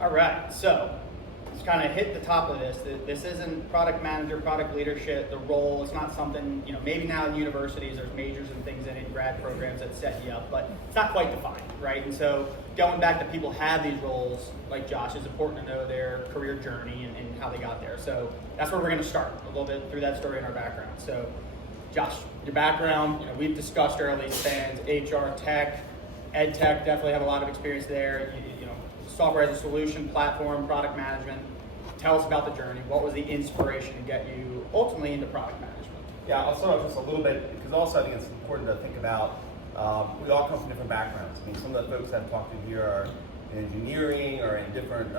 All right, so let's kind of hit the top of this. This isn't product manager, product leadership, the role. It's not something, maybe now in universities there's majors and things in it, grad programs that set you up, but it's not quite defined, right? And so going back to people have these roles, like Josh, it's important to know their career journey and how they got there. So that's where we're going to start, a little bit through that story in our background. So Josh, your background, we've discussed early spans, HR, tech, ed tech, definitely have a lot of experience there. Software as a solution, platform, product management. Tell us about the journey. What was the inspiration to get you ultimately into product management? Yeah, I'll start off just a little bit because also I think it's important to think about we all come from different backgrounds. I mean, some of the folks I've talked to here are in engineering or in different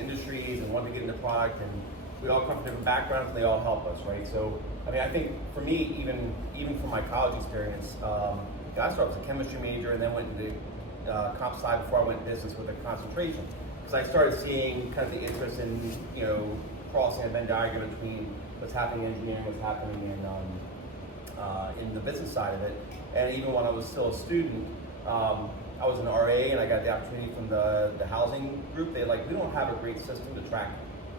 industries and want to get into product, and we all come from different backgrounds and they all help us, right? So, I mean, I think for me, even from my college experience, I started as a chemistry major and then went into comp sci before I went business with a concentration, because I started seeing kind of the interest in crossing a Venn diagram between what's happening in engineering, what's happening in the business side of it. And even when I was still a student, I was an RA and I got the opportunity from the housing group. We don't have a great system to track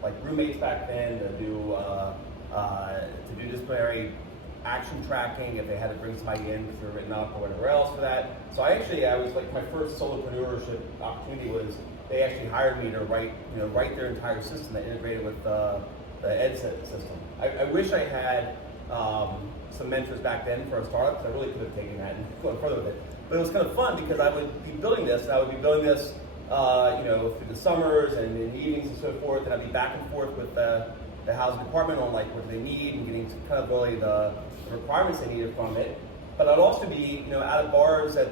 like roommates back then to do disciplinary action tracking if they had to bring somebody in because they were written up or whatever else for that. So I was like, my first solopreneurship opportunity was they actually hired me to write their entire system that integrated with the ed system. I wish I had some mentors back then for a startup, because I really could have taken that and gone further with it. But it was kind of fun because I would be building this, through the summers and in the evenings and so forth, and I'd be back and forth with the housing department on like what do they need and getting to kind of really the requirements they needed from it. But I'd also be out of bars at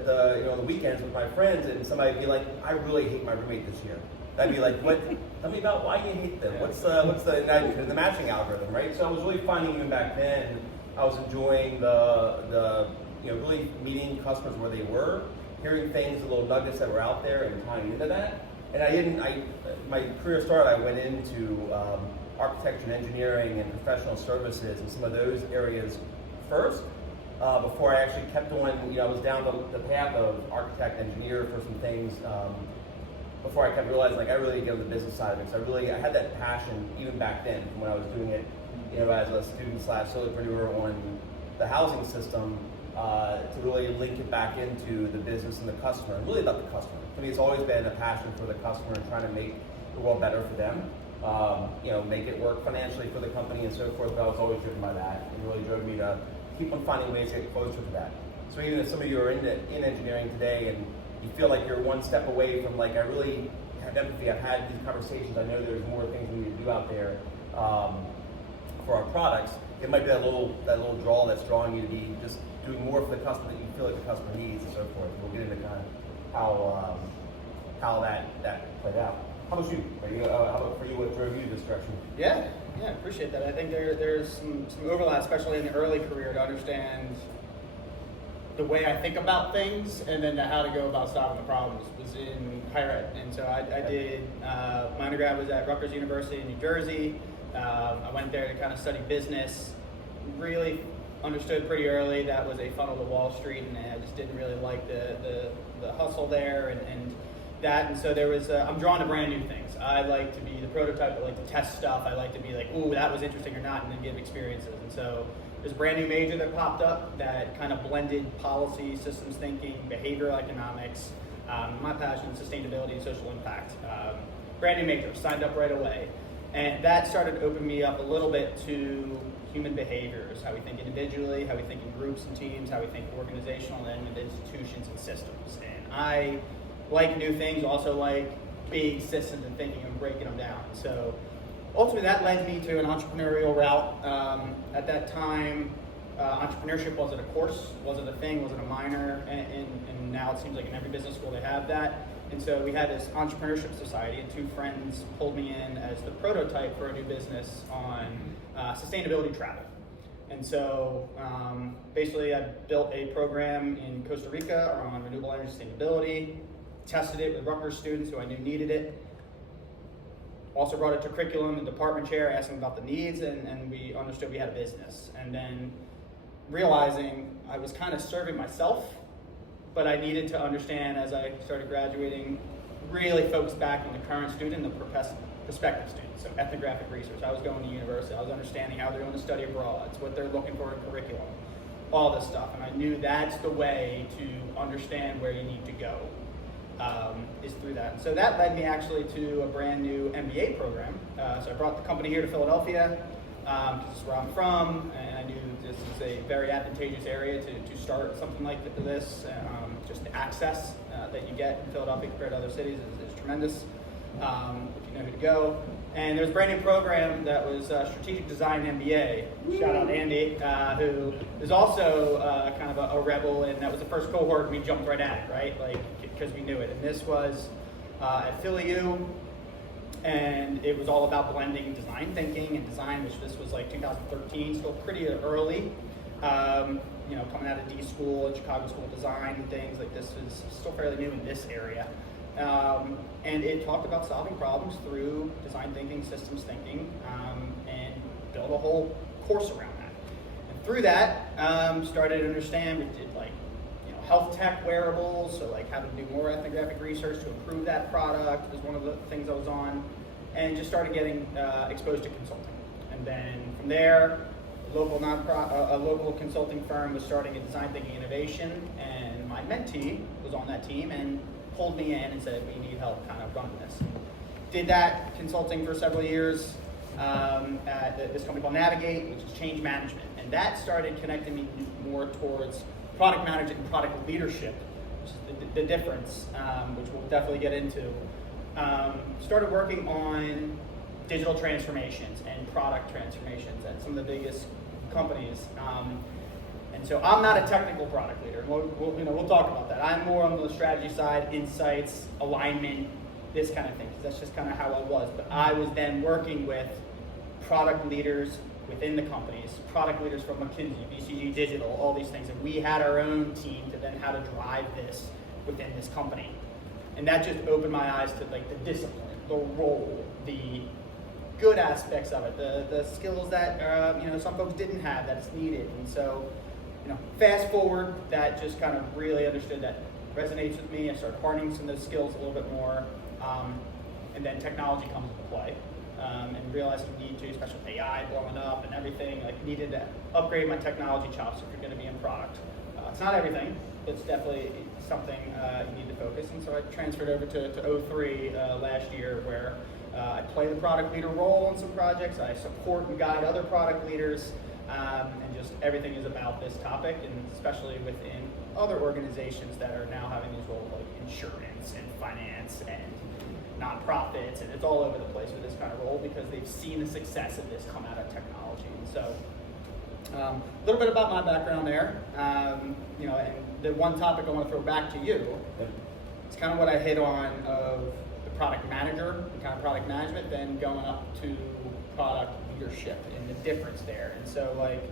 on the weekends with my friends, and somebody'd be like, I really hate my roommate this year. I'd be like, what? Tell me about why you hate them. What's the matching algorithm, right? So I was really finding even back then, I was enjoying the really meeting customers where they were, hearing things, the little nuggets that were out there, and tying into that. And my career started, I went into architecture and engineering and professional services and some of those areas first, before I actually kept on, I was down the path of architect, engineer for some things, before I kept realizing I really need to get on the business side of it. So I had that passion even back then from when I was doing it, as a student / solopreneur on the housing system, to really link it back into the business and the customer, and really about the customer. For me, it's always been a passion for the customer and trying to make the world better for them. Make it work financially for the company and so forth, but I was always driven by that. It really drove me to keep on finding ways to get closer to that. So even if some of you are in engineering today and you feel like you're one step away from I really have empathy, I've had these conversations, I know there's more things we need to do out there for our products, it might be that little draw that's drawing you to be just doing more for the customer that you feel like the customer needs and so forth. We'll get into kind of how that played out. How about you? How about for you? What drove you this direction? Yeah, appreciate that. I think there's some overlap, especially in the early career, to understand the way I think about things and then how to go about solving the problems was in higher ed. And so I did, my undergrad was at Rutgers University in New Jersey. I went there to kind of study business. Really understood pretty early that was a funnel to Wall Street, and I just didn't really like the hustle there and that. And so there was, I'm drawn to brand new things. I like to be the prototype. I like to test stuff. I like to be like, ooh, that was interesting or not, and then give experiences. And so there's a brand new major that popped up that kind of blended policy, systems thinking, behavioral economics, my passion, sustainability and social impact. Brand new major, signed up right away. And that started to open me up a little bit to human behaviors, how we think individually, how we think in groups and teams, how we think organizational and with institutions and systems. And I like new things, also like big systems and thinking and breaking them down. So ultimately that led me to an entrepreneurial route. At that time, entrepreneurship wasn't a course, wasn't a thing, wasn't a minor, and now it seems like in every business school they have that. And so we had this entrepreneurship society, and two friends pulled me in as the prototype for a new business on sustainability travel. And so basically I built a program in Costa Rica on renewable energy sustainability, tested it with Rutgers students who I knew needed it. Also brought it to curriculum and department chair, asking about the needs, and we understood we had a business. And then realizing I was kind of serving myself, but I needed to understand as I started graduating really focused back on the current student and the prospective student. So ethnographic research. I was going to university. I was understanding how they're going to study abroad, what they're looking for in curriculum, all this stuff. And I knew that's the way to understand where you need to go, is through that. And so that led me actually to a brand new MBA program. So I brought the company here to Philadelphia, because it's where I'm from, and I knew this is a very advantageous area to start something like this. Just the access that you get in Philadelphia compared to other cities is tremendous, if you know who to go. And there's a brand new program that was Strategic Design MBA. Shout out to Andy, who is also kind of a rebel, and that was the first cohort we jumped right at, right? Like, because we knew it. And this was at Philly U, and it was all about blending design thinking and design, which this was like 2013, still pretty early. You know, coming out of D School and Chicago School of Design and things like this is still fairly new in this area. And it talked about solving problems through design thinking, systems thinking, and built a whole course around that. And through that, started to understand, we did like, you know, health tech wearables, so like how to do more ethnographic research to improve that product was one of the things I was on, and just started getting exposed to consulting. And then from there, a local consulting firm was starting a design thinking innovation, and my mentee was on that team and pulled me in and said, we need help kind of running this. Did that consulting for several years at this company called Navigate, which is change management. And that started connecting me more towards product management and product leadership, which is the difference, which we'll definitely get into. Started working on digital transformations and product transformations at some of the biggest companies. And so I'm not a technical product leader. We'll talk about that. I'm more on the strategy side, insights, alignment, this kind of thing, because that's just kind of how I was. But I was then working with product leaders within the companies, product leaders from McKinsey, BCG Digital, all these things. And we had our own team to then how to drive this within this company. And that just opened my eyes to like the discipline, the role, the good aspects of it, the skills that you know, some folks didn't have that it's needed. And so, you know, fast forward, that just kind of really understood that resonates with me. I started harnessing some of those skills a little bit more, and then technology comes into play, and realized you need to, especially with AI blowing up and everything, like needed to upgrade my technology chops if you're going to be in product. It's not everything, but it's definitely something you need to focus. And so I transferred over to O3 last year, where I play the product leader role on some projects. I support and guide other product leaders, and just everything is about this topic, and especially within other organizations that are now having these roles like insurance and finance and nonprofits, and it's all over the place with this kind of role because they've seen the success of this come out of technology. And so a little bit about my background there, you know, and the one topic I want to throw back to you, it's kind of what I hit on of the product manager and kind of product management, then going up to product leadership and the difference there. And so, like,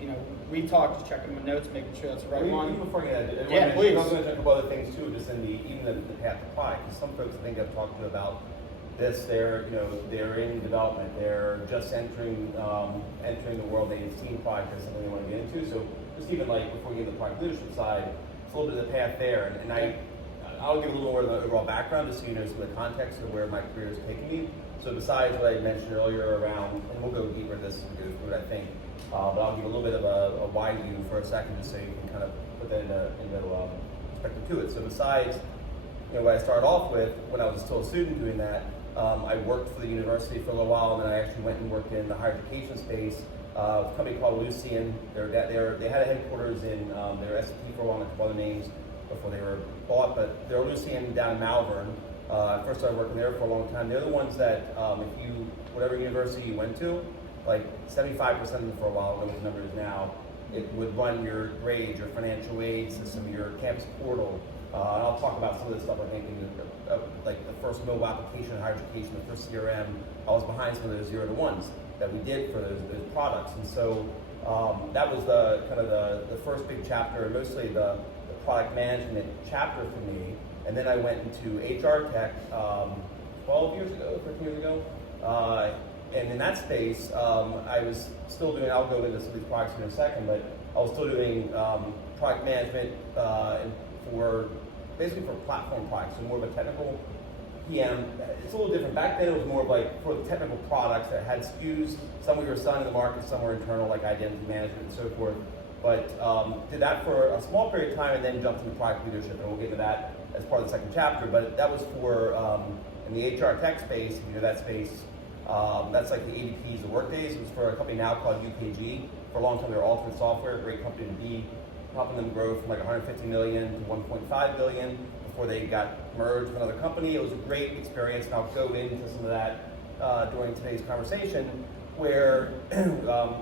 you know, we talked, just checking my notes, making sure that's the right one. Even before you get that, yeah, please. I'm going to talk about other things too, just in the path to apply. Because some folks I think I've talked to about this, they're in development, they're just entering the world, they've seen product as something they want to get into. So just even like before we get to the product leadership side, it's a little bit of the path there. And I'll give a little more of the overall background just so you know some of the context of where my career has taken me. So besides what I mentioned earlier around, and we'll go deeper in this and go through it, I think, but I'll give a little bit of a wide view for a second just so you can kind of put that into perspective to it. So besides, you know, what I started off with when I was still a student doing that, I worked for the university for a little while, and then I actually went and worked in the higher education space. A company called Lucian. They had a headquarters in their SAP for a while, and a couple other names before they were bought, but they're Lucian down in Malvern. I first started working there for a long time. They're the ones that, if you, whatever university you went to, like 75% of them for a while, I don't know what the number is now, it would run your grades, your financial aid system, your campus portal. And I'll talk about some of this stuff, I think, like the first mobile application in higher education, the first CRM. I was behind some of those 0 to 1s that we did for those products. And so that was the kind of the first big chapter, mostly the product management chapter for me. And then I went into HR tech 13 years ago. And in that space, I was still doing, I'll go into some of these products in a second, but I was still doing product management basically for platform products, so more of a technical PM, it's a little different. Back then it was more of like for the technical products that had SKUs. Some we were selling in the market, some were internal, like identity management and so forth. But did that for a small period of time and then jumped into product leadership, and we'll get into that as part of the second chapter. But that was for in the HR tech space, if you know that space. That's like the ADPs, the Workdays. It was for a company now called UKG. For a long time, they were Alternate Software, a great company to be, helping them grow from like 150 million to 1.5 billion before they got merged with another company. It was a great experience, and I'll go into some of that during today's conversation, where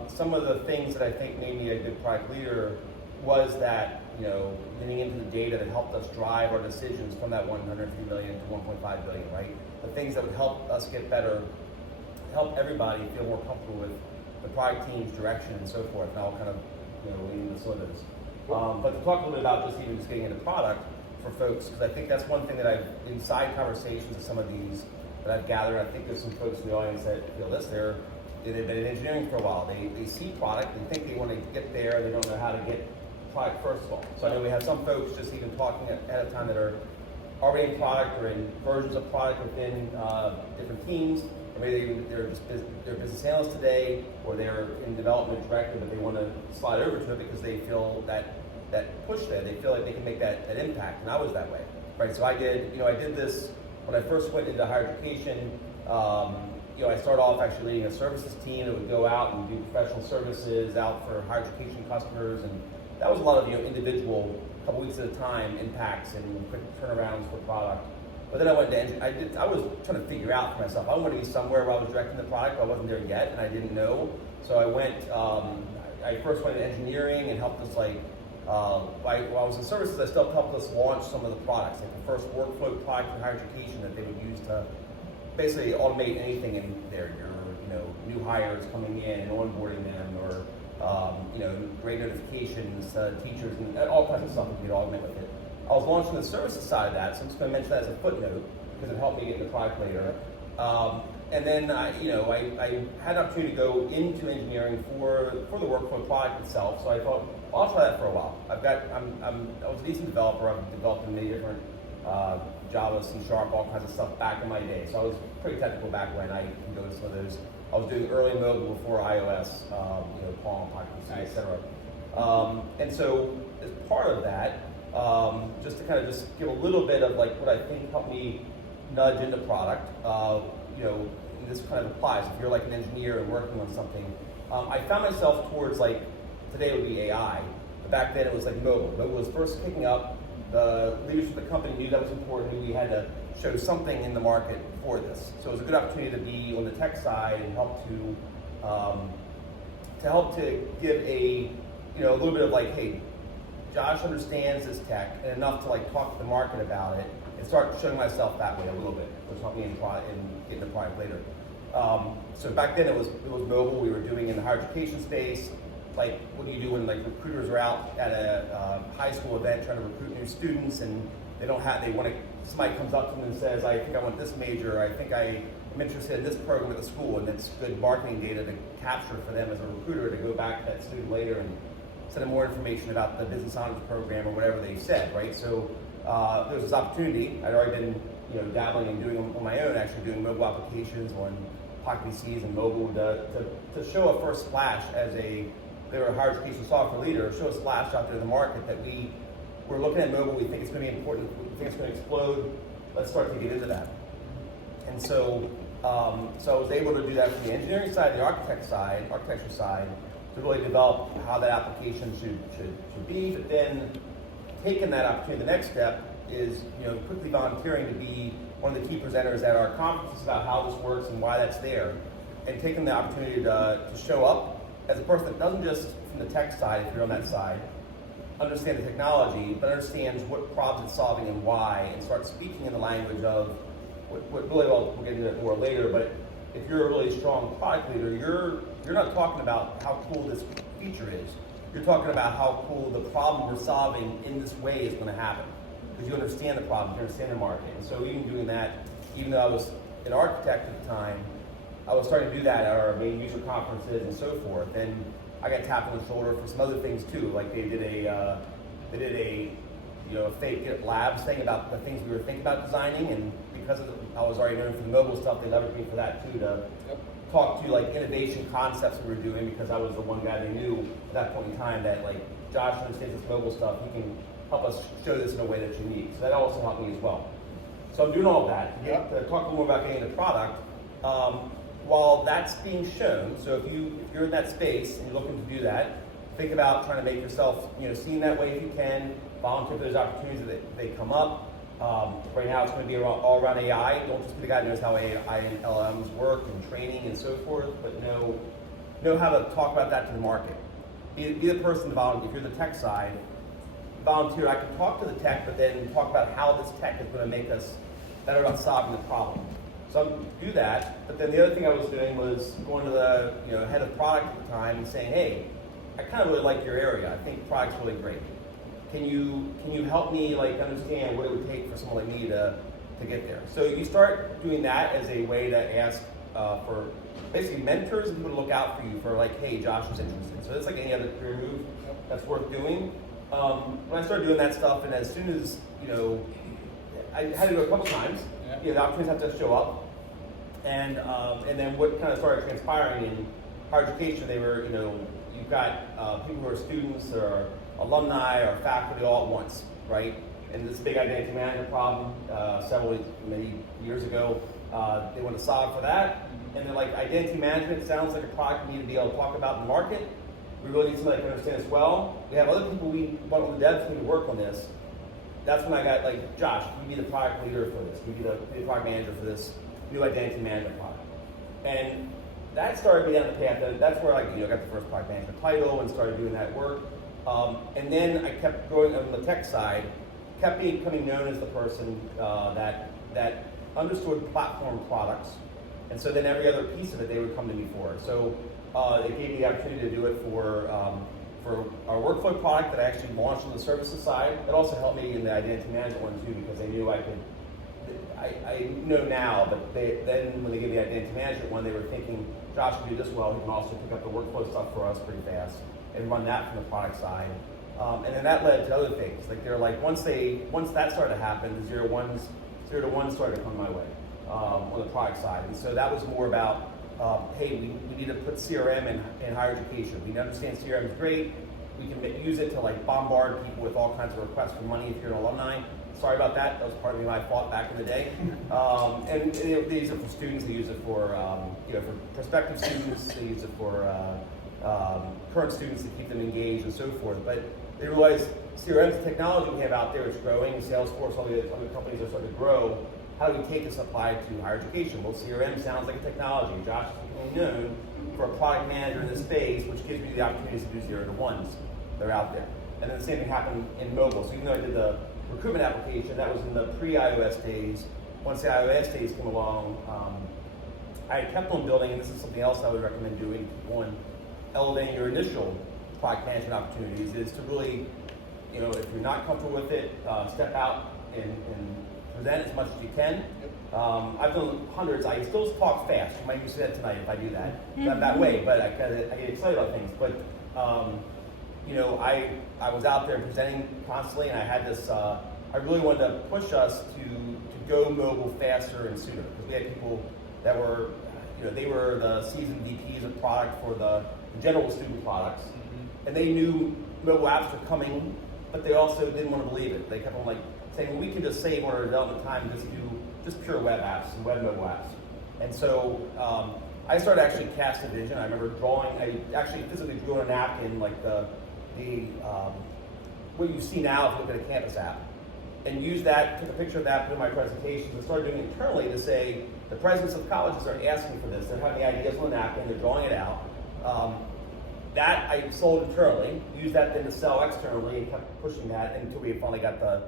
some of the things that I think made me a good product leader was that, getting into the data that helped us drive our decisions from that 150 million to 1.5 billion, right? The things that would help us get better, help everybody feel more comfortable with the product team's direction and so forth. And I'll kind of, lean into some of those. But to talk a little bit about just getting into product for folks, because I think that's one thing that I've, in side conversations with some of these that I've gathered, I think there's some folks in the audience that feel this, they've been in engineering for a while. They see product, they think they want to get there, they don't know how to get product first of all. So I know we have some folks just even talking at a time that are already in product or in versions of product within different teams, or maybe they're business analysts today, or they're in development directly, but they want to slide over to it because they feel that push there. They feel like they can make that impact, and I was that way, right? So I did this when I first went into higher education. I started off actually leading a services team that would go out and do professional services out for higher education customers, and that was a lot of individual, couple weeks at a time impacts and quick turnarounds for product. But then I went to I was trying to figure out for myself. I wanted to be somewhere where I was directing the product, but I wasn't there yet, and I didn't know. So I went. I first went into engineering and helped us while I was in services, I still helped us launch some of the products, like the first workflow product for higher education that they would use to basically automate anything in there. Your new hires coming in and onboarding them, or grade notifications, teachers, and all kinds of stuff that we could augment with it. I was launching the services side of that, so I'm just going to mention that as a footnote because it helped me get the product later. And then I had an opportunity to go into engineering for the workflow product itself. So I thought, well, I'll try that for a while. I was a decent developer. I've developed in many different Java, C#, all kinds of stuff back in my day. So I was pretty technical back when. I can go to some of those. I was doing early mobile before iOS, Palm, PocketPC, etc. And so as part of that, just to kind of just give a little bit of like what I think helped me nudge into product, and this kind of applies if you're like an engineer and working on something. I found myself towards today it would be AI, but back then it was like mobile. Mobile was first picking up. The leadership of the company knew that was important, knew we had to show something in the market for this. So it was a good opportunity to be on the tech side and help to give a little bit of hey, Josh understands this tech and enough to talk to the market about it and start showing myself that way a little bit, which helped me in getting the product later. So back then it was mobile. We were doing in the higher education space. What do you do when recruiters are out at a high school event trying to recruit new students and somebody comes up to them and says, I think I want this major, I think I'm interested in this program at the school, and it's good marketing data to capture for them as a recruiter to go back to that student later and send them more information about the business honors program or whatever they said, right? So there was this opportunity. I'd already been dabbling and doing on my own, actually doing mobile applications on PocketPCs and mobile to show a first splash they were a higher education software leader, show a splash out there in the market that we're looking at mobile, we think it's going to be important, we think it's going to explode, let's start to get into that. And so I was able to do that from the engineering side, the architecture side, to really develop how that application should be, but then taking that opportunity, the next step is quickly volunteering to be one of the key presenters at our conferences about how this works and why that's there, and taking the opportunity to show up as a person that doesn't just, from the tech side, if you're on that side, understand the technology, but understands what problems it's solving and why, and start speaking in the language of what really, we'll get into it more later, but if you're a really strong product leader, you're not talking about how cool this feature is. You're talking about how cool the problem we're solving in this way is going to happen. Because you understand the problem, you understand the market. And so even doing that, even though I was an architect at the time, I was starting to do that at our main user conferences and so forth. And I got tapped on the shoulder for some other things too. Like they did a fake labs thing about the things we were thinking about designing, and because I was already known for the mobile stuff, they leveraged me for that too, to talk to like innovation concepts we were doing, because I was the one guy they knew at that point in time that like, Josh understands this mobile stuff, he can help us show this in a way that's unique. So that also helped me as well. So I'm doing all of that. To talk a little more about getting the product. While that's being shown, so if you're in that space and you're looking to do that, think about trying to make yourself, seen that way if you can. Volunteer for those opportunities that they come up. Right now it's going to be all around AI. Don't just be the guy who knows how AI and LLMs work and training and so forth, but know how to talk about that to the market. Be the person to volunteer. If you're the tech side, volunteer. I can talk to the tech, but then talk about how this tech is going to make us better about solving the problem. So do that. But then the other thing I was doing was going to the head of product at the time and saying, hey, I kind of really like your area. I think product's really great. Can you help me like understand what it would take for someone like me to get there? So you start doing that as a way to ask for basically mentors and people to look out for you for like, hey, Josh is interested. So it's like any other career move that's worth doing. When I started doing that stuff, and as soon as I had to do it a couple times, the opportunities have to show up. And then what kind of started transpiring in higher education, they were, you've got people who are students or alumni or faculty all at once, right? And this big identity management problem, many years ago, they want to solve for that. And they're like, identity management sounds like a product we need to be able to talk about in the market. We really need somebody that can understand this well. We have other people we want on the dev team to work on this. That's when I got like, Josh, you be the product leader for this. You be the product manager for this new identity management product. And that started me down the path. That's where I got the first product management title and started doing that work. And then I kept growing on the tech side, kept becoming known as the person that understood platform products. And so then every other piece of it they would come to me for. So it gave me the opportunity to do it for our workflow product that I actually launched on the services side. It also helped me in the identity management one too, because they knew I could. I know now, but then when they gave me the identity management one, they were thinking, Josh can do this well. He can also pick up the workflow stuff for us pretty fast and run that from the product side. And then that led to other things. Like they're like, once that started to happen, the 0 to 1 started to come my way on the product side. And so that was more about, hey, we need to put CRM in higher education. We understand CRM is great. We can use it to like bombard people with all kinds of requests for money if you're an alumni. Sorry about that. That was part of my fault back in the day. And they use it for students. They use it for for prospective students. They use it for current students to keep them engaged and so forth. But they realize CRM is the technology we have out there. It's growing. Salesforce, all the other companies are starting to grow. How do we take this applied to higher education? Well, CRM sounds like a technology. Josh is becoming known for a product manager in this space, which gives me the opportunity to do 0 to 1s. They're out there. And then the same thing happened in mobile. So even though I did the recruitment application, that was in the pre-iOS days. Once the iOS days came along, I kept on building, and this is something else I would recommend doing, one, elevating your initial product management opportunities, is to really, if you're not comfortable with it, step out and present as much as you can. I've done hundreds. I still talk fast. You might use that tonight if I do that. Not that way, but I get excited about things. But I was out there presenting constantly, and I had this. I really wanted to push us to go mobile faster and sooner, because we had people that were, they were the seasoned VPs of product for the general student products, and they knew mobile apps were coming, but they also didn't want to believe it. They kept on like saying, well, we can just save on our development time, just do just pure web apps and web mobile apps. And so I started actually casting a vision. I remember I actually physically drew on a napkin like the what you see now if you look at a campus app, and used that, took a picture of that, put in my presentations, and started doing it internally to say the presidents of colleges are asking for this. They're having the ideas on a napkin, they're drawing it out. That I sold internally, used that then to sell externally, and kept pushing that until we finally got the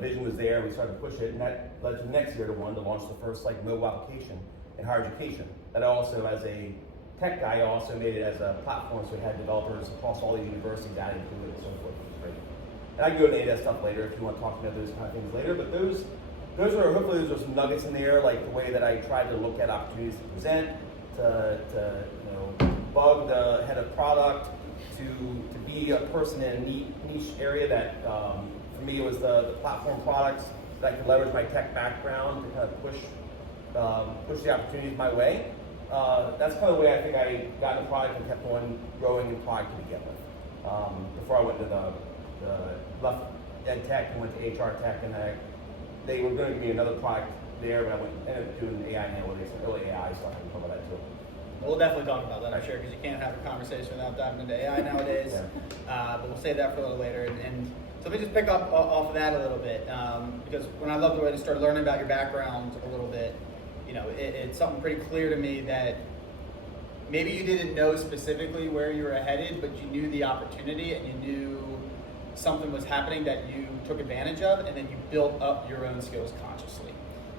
vision was there, and we started to push it, and that led to the next 0 to 1 to launch the first mobile application in higher education. That also, as a tech guy, also made it as a platform, so we had developers across all the universities adding to it and so forth, which is great. And I can go into any of that stuff later if you want to talk about those kind of things later, but hopefully those are some nuggets in there, like the way that I tried to look at opportunities to present, to bug the head of product, to be a person in a niche area that, for me, it was the platform products. that I could leverage my tech background to kind of push the opportunities my way. That's kind of the way I think I got into product and kept on growing in product to begin with. Before I went to the left ed tech and went to HR tech, and they were going to give me another product there, but I ended up doing AI analytics and early AI, so I can talk about that too. We'll definitely talk about that, I'm sure, because you can't have a conversation without diving into AI nowadays. Yeah. But we'll save that for a little later. And so let me just pick up off of that a little bit, because when I loved the way to start learning about your background a little bit, you know, it's something pretty clear to me that maybe you didn't know specifically where you were headed, but you knew the opportunity and you knew something was happening that you took advantage of, and then you built up your own skills consciously.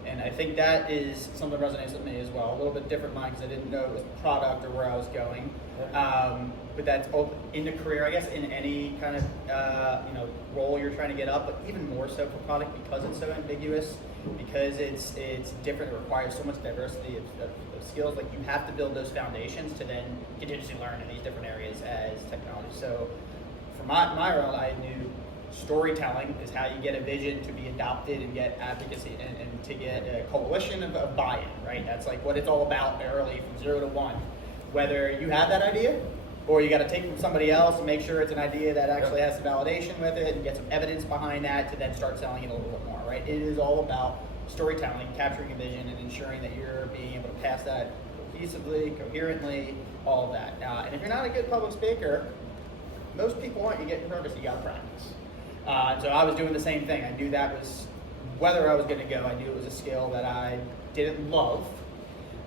And I think that is something that resonates with me as well. A little bit different mine because I didn't know it was product or where I was going. But that's in the career, I guess, in any kind of role you're trying to get up, but even more so for product because it's so ambiguous, because it's different. It requires so much diversity of skills. Like, you have to build those foundations to then continuously learn in these different areas as technology. So for my role, I knew storytelling is how you get a vision to be adopted and get advocacy and to get a coalition of buy-in, right? That's like what it's all about early, from 0 to 1. Whether you have that idea or you got to take from somebody else and make sure it's an idea that actually has some validation with it and get some evidence behind that to then start selling it a little bit more, right? It is all about storytelling, capturing a vision, and ensuring that you're being able to pass that cohesively, coherently, all of that. And if you're not a good public speaker, most people aren't. You get nervous, you got to practice. So I was doing the same thing. I knew that was whether I was going to go. I knew it was a skill that I didn't love.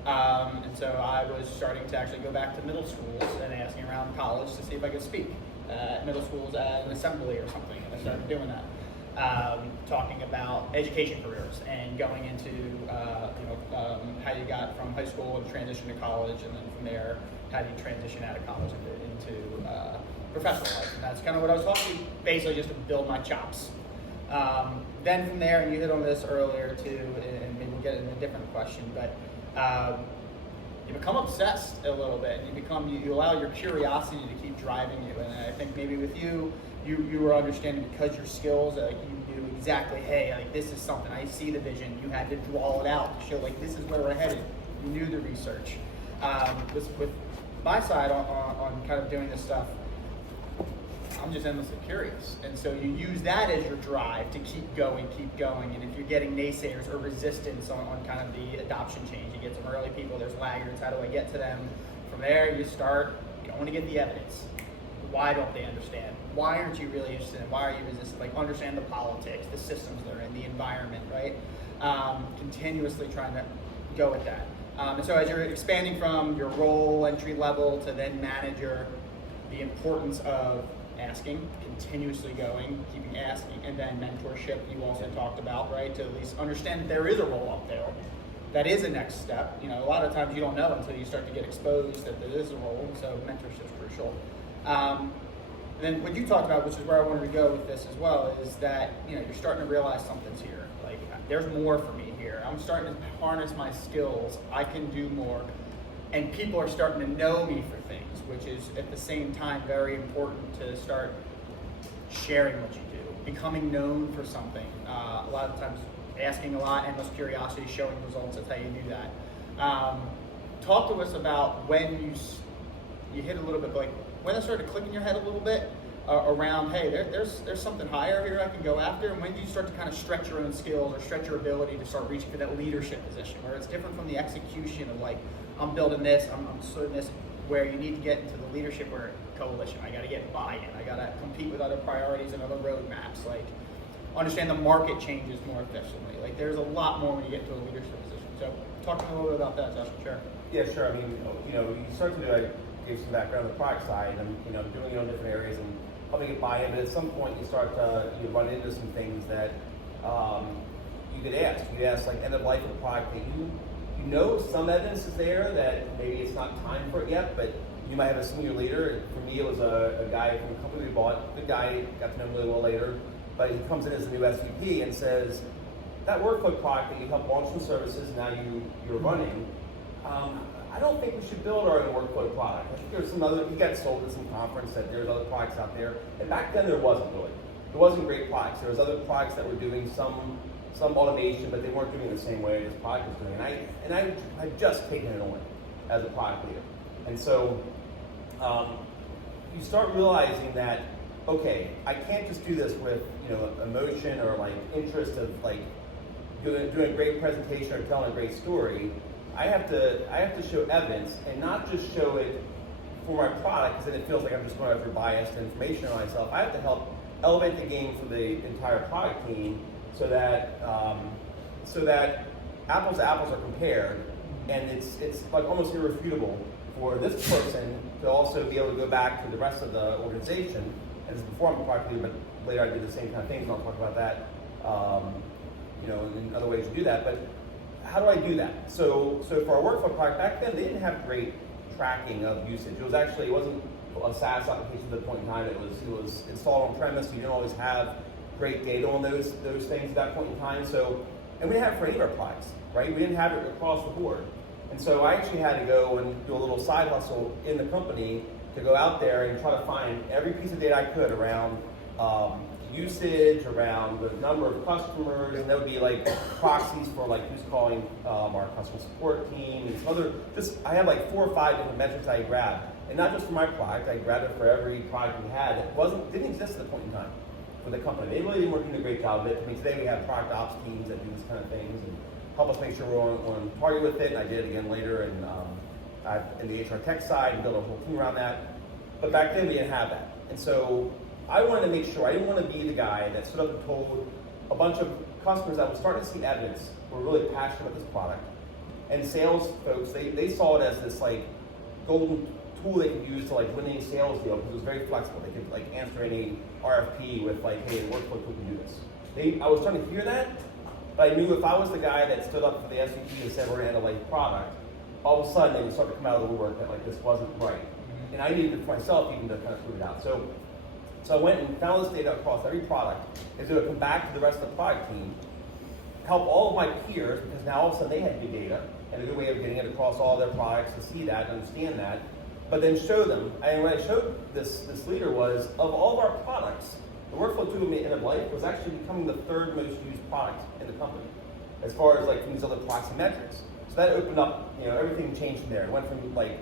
And so I was starting to actually go back to middle schools and asking around college to see if I could speak at middle schools at an assembly or something. And I started doing that, talking about education careers and going into how you got from high school and transition to college, and then from there how do you transition out of college into professional life. And that's kind of what I was talking, basically just to build my chops. Then from there, and you hit on this earlier too, and maybe we'll get into a different question, but you become obsessed a little bit. You allow your curiosity to keep driving you. And I think maybe with you were understanding because your skills, like you knew exactly, hey, like this is something, I see the vision. You had to draw it out to show like this is where we're headed. You knew the research. With my side on kind of doing this stuff, I'm just endlessly curious. And so you use that as your drive to keep going. And if you're getting naysayers or resistance on kind of the adoption change, you get some early people, there's laggards, how do I get to them? From there, you want to get the evidence. Why don't they understand? Why aren't you really interested in? Why are you resistant? Like, understand the politics, the systems they're in, the environment, right? Continuously trying to go with that. And so as you're expanding from your role, entry level, to then manager, the importance of asking, continuously going, keeping asking, and then mentorship you also talked about, right? To at least understand that there is a role up there. That is a next step. You know, a lot of times you don't know until you start to get exposed that there is a role, so mentorship is crucial. Then what you talked about, which is where I wanted to go with this as well, is that, you're starting to realize something's here. Like, there's more for me here. I'm starting to harness my skills. I can do more. And people are starting to know me for things, which is at the same time very important to start sharing what you do, becoming known for something. A lot of times asking a lot, endless curiosity, showing results, that's how you do that. Talk to us about when you hit a little bit, like when it started to click in your head a little bit around, hey, there's something higher here I can go after, and when do you start to kind of stretch your own skills or stretch your ability to start reaching for that leadership position, where it's different from the execution of like, I'm building this, I'm sorting this, where you need to get into the leadership or coalition. I got to get buy-in. I got to compete with other priorities and other roadmaps. Like, understand the market changes more efficiently. Like, there's a lot more when you get into a leadership position. So, talk to me a little bit about that, Josh. Sure. Yeah, sure. I mean, you start to do, I gave some background on the product side, and doing it on different areas and helping get buy-in. But at some point, you start to run into some things that you could ask. You could ask like end of life of the product that you some evidence is there that maybe it's not time for it yet, but you might have a senior leader. For me, it was a guy from a company we bought. The guy, got to know him really well later, but he comes in as a new SVP and says, that workflow product that you helped launch some services, now you're running, I don't think we should build our own workflow product. I think there's some other, he got sold at some conference that there's other products out there, and back then there wasn't really. There wasn't great products. There was other products that were doing some some automation, but they weren't doing it the same way this product was doing. And I had just taken it on as a product leader. And so you start realizing that, okay, I can't just do this with emotion or like interest of like doing a great presentation or telling a great story. I have to show evidence and not just show it for my product, because then it feels like I'm just going after biased information on myself. I have to help elevate the game for the entire product team so that apples to apples are compared, and it's like almost irrefutable for this person to also be able to go back to the rest of the organization. And this is before I'm a product leader, but later I did the same kind of things, and I'll talk about that, and other ways to do that. But how do I do that? So for our workflow product back then, they didn't have great tracking of usage. It wasn't a SaaS application at that point in time. It was installed on premise. So you didn't always have great data on those things at that point in time. So, and we didn't have it for any of our products, right? We didn't have it across the board. And so I actually had to go and do a little side hustle in the company to go out there and try to find every piece of data I could around usage, around the number of customers, and that would be like proxies for like who's calling our customer support team and some other, I had like 4 or 5 different metrics I grabbed, and not just for my product, I grabbed it for every product we had that didn't exist at the point in time for the company. They really weren't doing a great job of it. I mean, today we have product ops teams that do these kind of things and help us make sure we're on target with it, and I did it again later in the HR tech side and build a whole team around that. But back then we didn't have that. And so I wanted to make sure, I didn't want to be the guy that stood up and told a bunch of customers that were starting to see evidence, were really passionate about this product. And sales folks, they saw it as this like golden tool they could use to like win any sales deal, because it was very flexible. They could like answer any RFP with like, hey, the workflow tool can do this. I was trying to hear that, but I knew if I was the guy that stood up for the SVP and said we're going to end a like product, all of a sudden they would start to come out of the woodwork that like this wasn't right. And I needed it for myself even to kind of prove it out. So I went and found this data across every product, and so it would come back to the rest of the product team, help all of my peers, because now all of a sudden they had big data, and a good way of getting it across all their products to see that and understand that, but then show them. And what I showed this leader was, of all of our products, the workflow tool at end of life was actually becoming the 3rd most used product in the company, as far as like from these other proxy metrics. So that opened up, everything changed from there. It went from like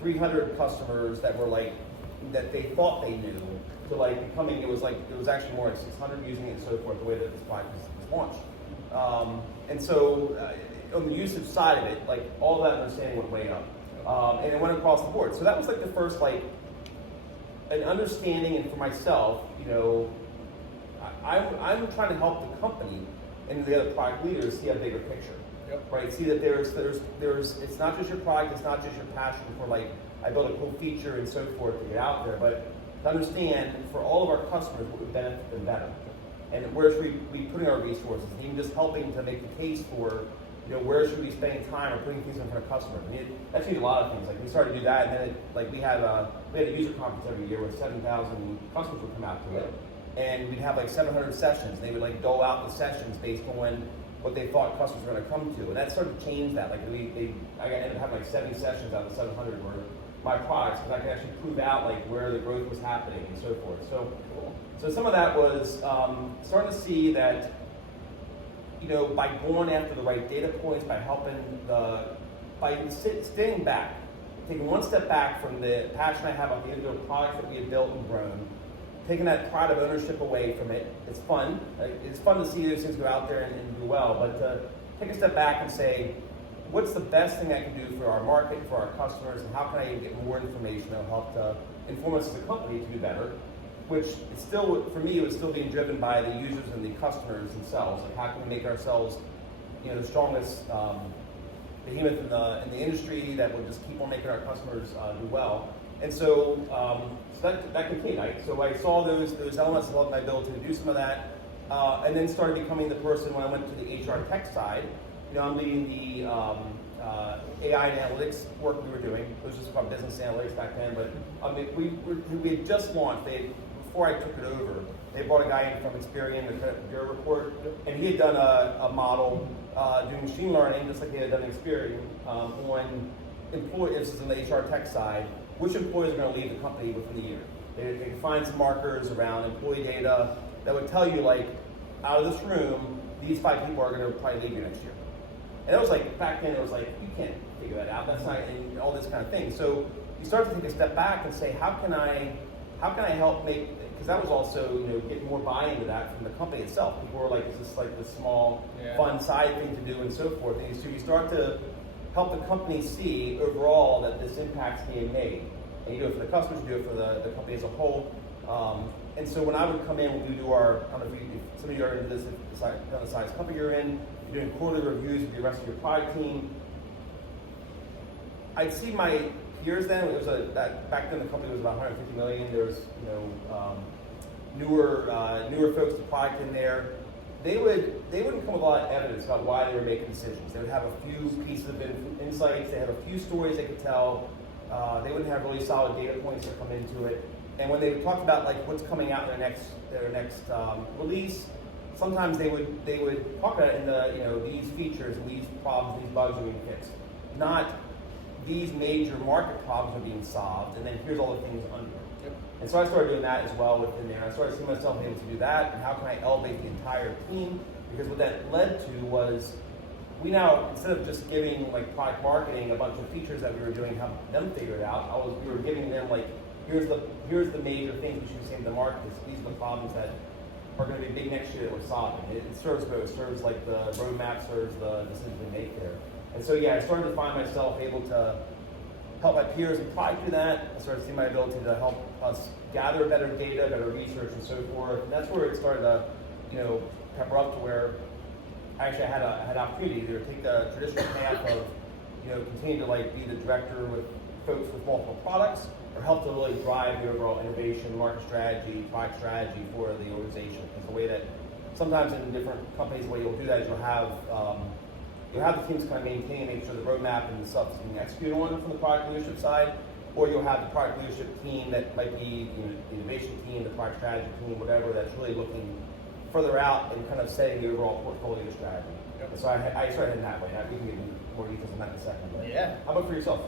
300 customers that were like, that they thought they knew, to like becoming, it was actually more like 600 using it and so forth, the way that this product was launched. And so on the usage side of it, like all that understanding went way up. And it went across the board. So that was like the first like, an understanding, and for myself, I'm trying to help the company and the other product leaders see a bigger picture. Yep. Right? See that there's it's not just your product, it's not just your passion for like, I build a cool feature and so forth to get out there, but to understand for all of our customers what would benefit them better. And where should we be putting our resources, and even just helping to make the case for, where should we be spending time or putting things in front of customers. I mean, that changed a lot of things. Like we started to do that, and then we had a user conference every year where 7,000 customers would come out to it, and we'd have like 700 sessions. And they would like dole out the sessions based on what they thought customers were going to come to, and that started to change that. Like I ended up having like 70 sessions out of the 700 were my products, because I could actually prove out like where the growth was happening and so forth. So some of that was starting to see that, by going after the right data points, by staying back, taking one step back from the passion I have on the individual products that we had built and grown, taking that pride of ownership away from it. It's fun. It's fun to see those things go out there and do well, but take a step back and say, what's the best thing I can do for our market, for our customers, and how can I get more information that will help to inform us as a company to do better? Which is still, for me, it was still being driven by the users and the customers themselves. Like, how can we make ourselves, the strongest behemoth in the industry that will just keep on making our customers do well? And so, that continued. So I saw those elements of my ability to do some of that, and then started becoming the person when I went to the HR tech side. I'm leading the AI and analytics work we were doing. It was just about business analytics back then, but we had just launched. Before I took it over, they brought a guy in from Experian, the Credit Bureau report, and he had done a model doing machine learning, just like he had done in Experian, on employees in the HR tech side, which employees are going to leave the company within the year. They could find some markers around employee data that would tell you, like, out of this room, these 5 people are going to probably leave you next year. And it was like, back then it was like, you can't figure that out, that's not, and all this kind of thing. So you start to take a step back and say, how can I help make, because that was also, getting more buy-in to that from the company itself. People were like, is this like this small, fun side thing to do and so forth. And so you start to help the company see overall that this impact's being made. And you do it for the customers, you do it for the company as a whole. And so when I would come in, when we do our, I don't know if some of you are into this, depending on the size company you're in, you're doing quarterly reviews with the rest of your product team. I'd see my peers then, it was back then the company was about 150 million. There was, newer folks to product in there. They wouldn't come with a lot of evidence about why they were making decisions. They would have a few pieces of insights. They have a few stories they could tell. They wouldn't have really solid data points that come into it. And when they talked about like what's coming out in their next release, sometimes they would talk about it in the these features and these problems, these bugs are being fixed, not these major market problems are being solved, and then here's all the things under. Yep. And so I started doing that as well within there. I started seeing myself able to do that, and how can I elevate the entire team? Because what that led to was we now, instead of just giving like product marketing a bunch of features that we were doing, have them figure it out, we were giving them like, here's the major things we should say to the market. These are the problems that are going to be big next year that we're solving. It serves both. It serves like the roadmap, serves the decisions we make there. And so I started to find myself able to help my peers and product do that. I started seeing my ability to help us gather better data, better research, and so forth. And that's where it started to, pepper up to where actually I had opportunity to either take the traditional path of, continue to like be the director with folks with multiple products, or help to really drive the overall innovation, market strategy, product strategy for the organization. Because the way that sometimes in different companies, the way you'll do that is you'll have the teams kind of maintain, make sure the roadmap and the stuff is being executed on from the product leadership side, or you'll have the product leadership team that might be the innovation team, the product strategy team, whatever, that's really looking further out and kind of setting the overall portfolio strategy. Yep. So I started in that way. We can get into more details on that in a second. But how about for yourself?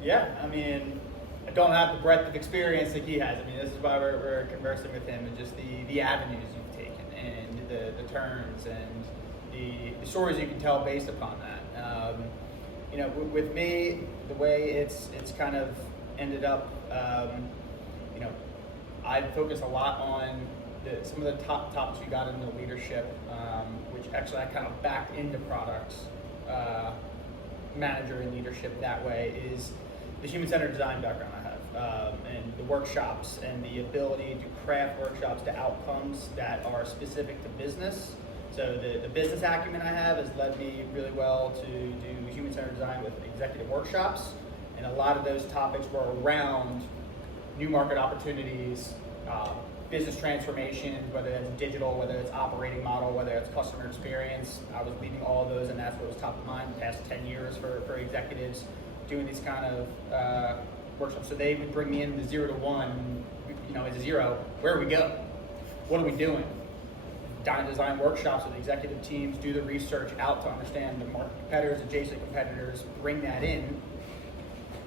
Yeah, I mean, I don't have the breadth of experience that he has. I mean, this is why we're conversing with him, and just the avenues you've taken, and the turns, and the stories you can tell based upon that. With me, the way it's kind of ended up, I focus a lot on some of the top topics you got in the leadership, which actually I kind of backed into products manager and leadership that way, is the human-centered design background I have, and the workshops and the ability to craft workshops to outcomes that are specific to business. So the business acumen I have has led me really well to do human-centered design with executive workshops, and a lot of those topics were around new market opportunities, business transformation, whether it's digital, whether it's operating model, whether it's customer experience. I was leading all of those, and that's what was top of mind the past 10 years for executives doing these kind of workshops. So they would bring me in the 0 to 1, as a 0, where do we go? What are we doing? Design workshops with executive teams, do the research out to understand the market competitors, adjacent competitors, bring that in.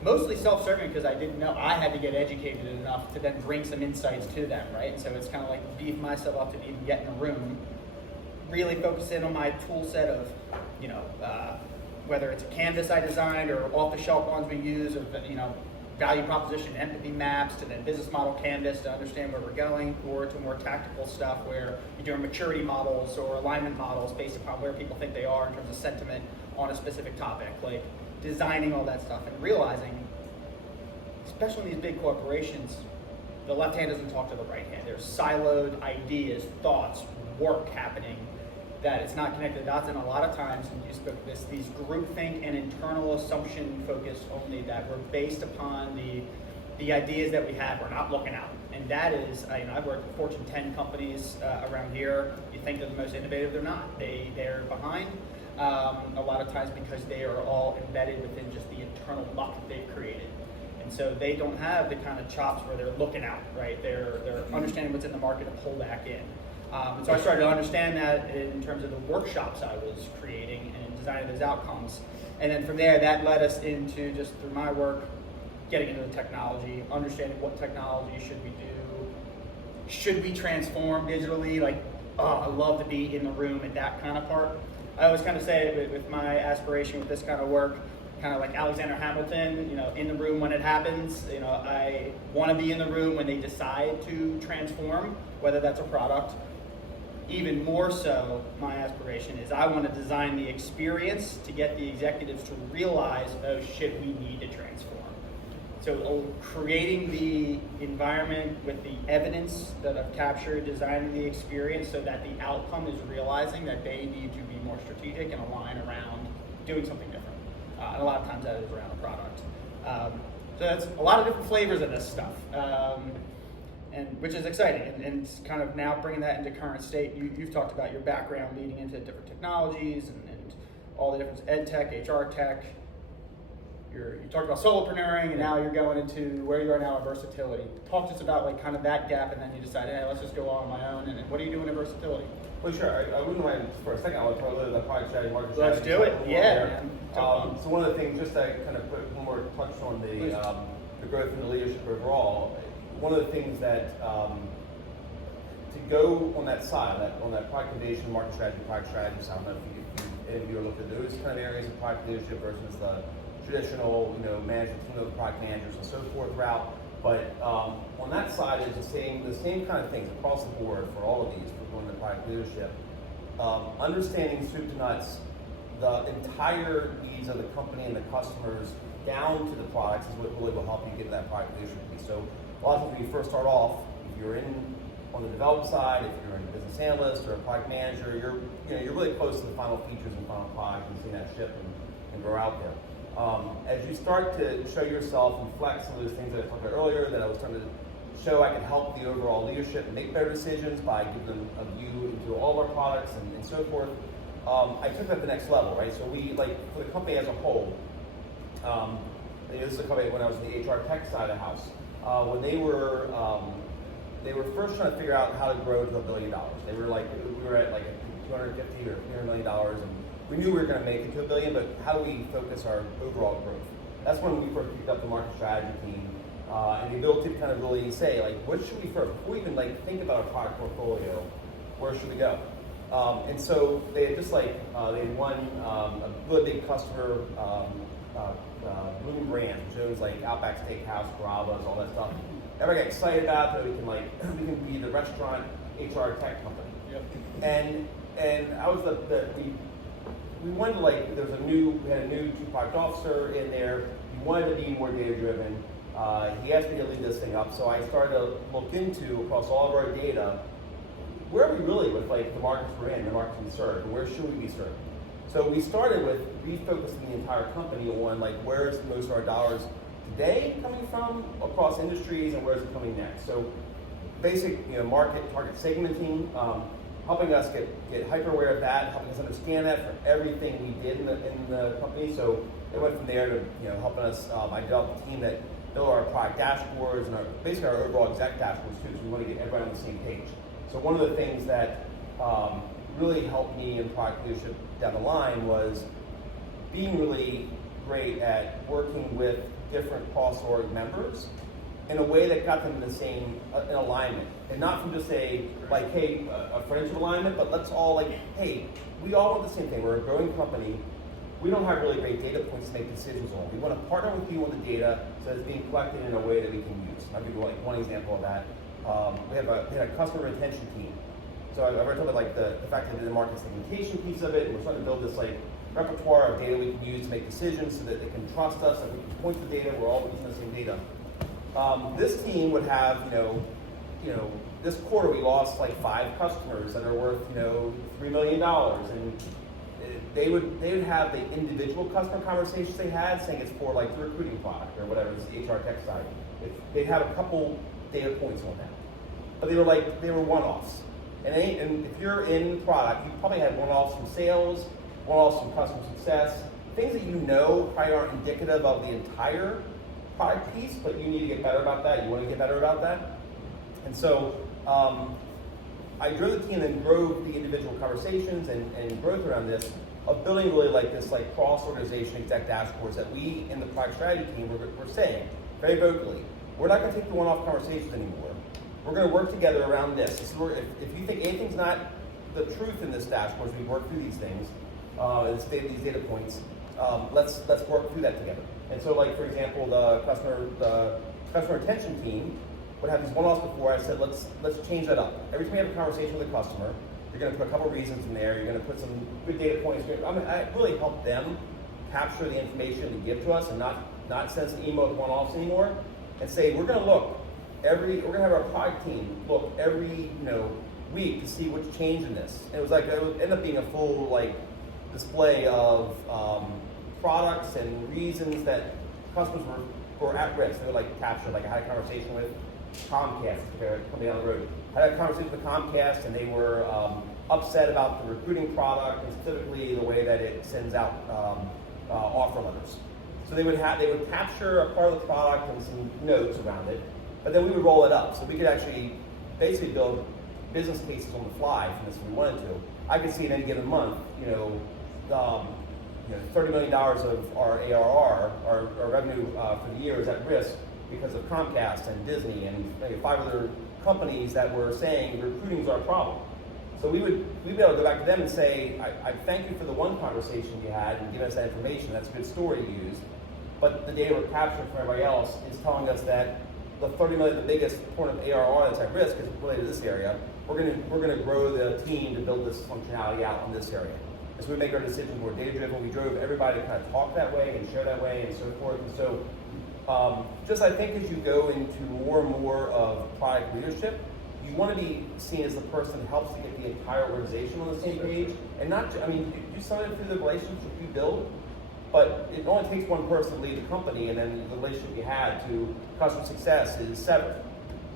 Mostly self-serving because I didn't know. I had to get educated enough to then bring some insights to them, right? And so it's kind of like beef myself up to even get in a room, really focus in on my tool set of, whether it's a canvas I designed or off-the-shelf ones we use, or, value proposition empathy maps to then business model canvas to understand where we're going, or to more tactical stuff where you're doing maturity models or alignment models based upon where people think they are in terms of sentiment on a specific topic, like designing all that stuff and realizing, especially in these big corporations, the left hand doesn't talk to the right hand. There's siloed ideas, thoughts, work happening that it's not connected the dots, and a lot of times, and you spoke to this, these groupthink and internal assumption focus only that were based upon the ideas that we have. We're not looking out. And that is, I've worked with Fortune 10 companies around here. You think they're the most innovative, they're not. They're behind a lot of times because they are all embedded within just the internal muck that they've created. And so they don't have the kind of chops where they're looking out, right? They're understanding what's in the market and pull back in. And so I started to understand that in terms of the workshops I was creating and designing those outcomes. And then from there, that led us into, just through my work, getting into the technology, understanding what technology should we do. Should we transform digitally? Like, oh, I love to be in the room at that kind of part. I always kind of say it with my aspiration with this kind of work, kind of like Alexander Hamilton, in the room when it happens. I want to be in the room when they decide to transform, whether that's a product. Even more so, my aspiration is I want to design the experience to get the executives to realize, oh shit, we need to transform. So creating the environment with the evidence that I've captured, designing the experience so that the outcome is realizing that they need to be more strategic and align around doing something different. And a lot of times that is around a product. So that's a lot of different flavors of this stuff, and which is exciting. And it's kind of now bringing that into current state. You've talked about your background leading into different technologies and all the different ed tech, HR tech. You talked about solopreneuring, and now you're going into where you are now at Versatility. Talk to us about like kind of that gap, and then you decided, hey, let's just go on my own. And what are you doing at Versatility? Well, sure. I wouldn't mind for a second. I want to talk a little bit about product strategy, market Let's strategy. do it. Yeah. So one of the things, just to kind of put one more touch on the growth and the leadership overall. One of the things that to go on that side, on that product innovation, market strategy, product strategy. So I don't know if any of you are looking at those kind of areas of product leadership versus the traditional, management team of product managers and so forth route. But on that side, it's the same kind of things across the board for all of these for going to product leadership. Understanding soup to nuts, the entire needs of the company and the customers down to the products is what really will help you get to that product leadership piece. So a lot of times when you first start off, if you're on the development side, if you're a business analyst or a product manager, you're really close to the final features and final product and seeing that ship and grow out there. As you start to show yourself and flex some of those things that I talked about earlier, that I was trying to show I can help the overall leadership make better decisions by giving them a view into all of our products and so forth. I took that to the next level, right? So for the company as a whole, this is a company when I was in the HR tech side of the house, when they were first trying to figure out how to grow to $1 billion. We were at like $250 or $300 million, and we knew we were going to make it to $1 billion, but how do we focus our overall growth? That's when we first picked up the market strategy team, and the ability to kind of really say, like, what should we first, before we even think about a product portfolio, where should we go? And so they had just they had won a really big customer, Bloom Brands, which owns like Outback Steakhouse, Carrabba's, all that stuff. Everybody got excited about that we can be the restaurant HR tech company. Yep. And I was we wanted we had a new chief product officer in there. He wanted to be more data driven. He asked me to lead this thing up, so I started to look into across all of our data, where are we really with the markets we're in, the markets we serve, and where should we be served? So we started with refocusing the entire company on where's most of our dollars today coming from across industries, and where's it coming next. So basic market target segmenting, helping us get hyper aware of that, helping us understand that for everything we did in the company. So it went from there to helping us. I developed a team that built our product dashboards and basically our overall exec dashboards too. So we want to get everybody on the same page. So one of the things that really helped me in product leadership down the line was being really great at working with different cross-org members in a way that got them in the same in alignment, and not from just a friendship alignment, but let's all hey, we all want the same thing. We're a growing company. We don't have really great data points to make decisions on. We want to partner with you on the data so that it's being collected in a way that we can use. I'll give you one example of that. We had a customer retention team. So I've already talked about the fact that we did the market segmentation piece of it, and we're starting to build this repertoire of data we can use to make decisions so that they can trust us, that we can point to data, we're all using the same data. This team would have, this quarter we lost 5 customers that are worth, $3 million, and they would have the individual customer conversations they had, saying it's for the recruiting product or whatever, it's the HR tech side. They'd have a couple data points on that, but they were one-offs. And if you're in product, you probably had one-offs from sales, one-offs from customer success, things that probably aren't indicative of the entire product piece, but you need to get better about that. You want to get better about that. And so I drove the team and drove the individual conversations and growth around this, of building really this cross-organization exec dashboards that we in the product strategy team were saying very vocally, we're not going to take the one-off conversations anymore. We're going to work together around this. If you think anything's not the truth in this dashboard as we work through these things, and these data points. Let's work through that together. And so, like for example, the customer retention team would have these one-offs before. I said, let's change that up. Every time you have a conversation with a customer, you're going to put a couple reasons in there. You're going to put some good data points. I really help them capture the information to give to us, and not send some email with one-offs anymore. And say we're going to look we're going to have our product team look every week to see what's changed in this. And it would end up being a full display of products and reasons that customers were at risk. They were captured. I had a conversation with Comcast, coming down the road. I had a conversation with Comcast, and they were upset about the recruiting product, and specifically the way that it sends out offer letters. So they would capture a part of the product and some notes around it, but then we would roll it up. So we could actually basically build business cases on the fly from this if we wanted to. I could see in any given month, $30 million of our ARR, our revenue for the year is at risk because of Comcast and Disney and maybe 5 other companies that were saying recruiting is our problem. So we'd be able to go back to them and say, I thank you for the one conversation you had and giving us that information. That's a good story to use. But the data we're capturing from everybody else is telling us that the 30 million, the biggest point of ARR that's at risk is related to this area. We're going to grow the team to build this functionality out in this area. And so we make our decisions more data driven. We drove everybody to kind of talk that way and share that way and so forth. And so just I think as you go into more and more of product leadership, you want to be seen as the person that helps to get the entire organization on the same page. And not, you do some of it through the relationships you build, but it only takes one person to lead the company, and then the relationship you had to customer success is severed.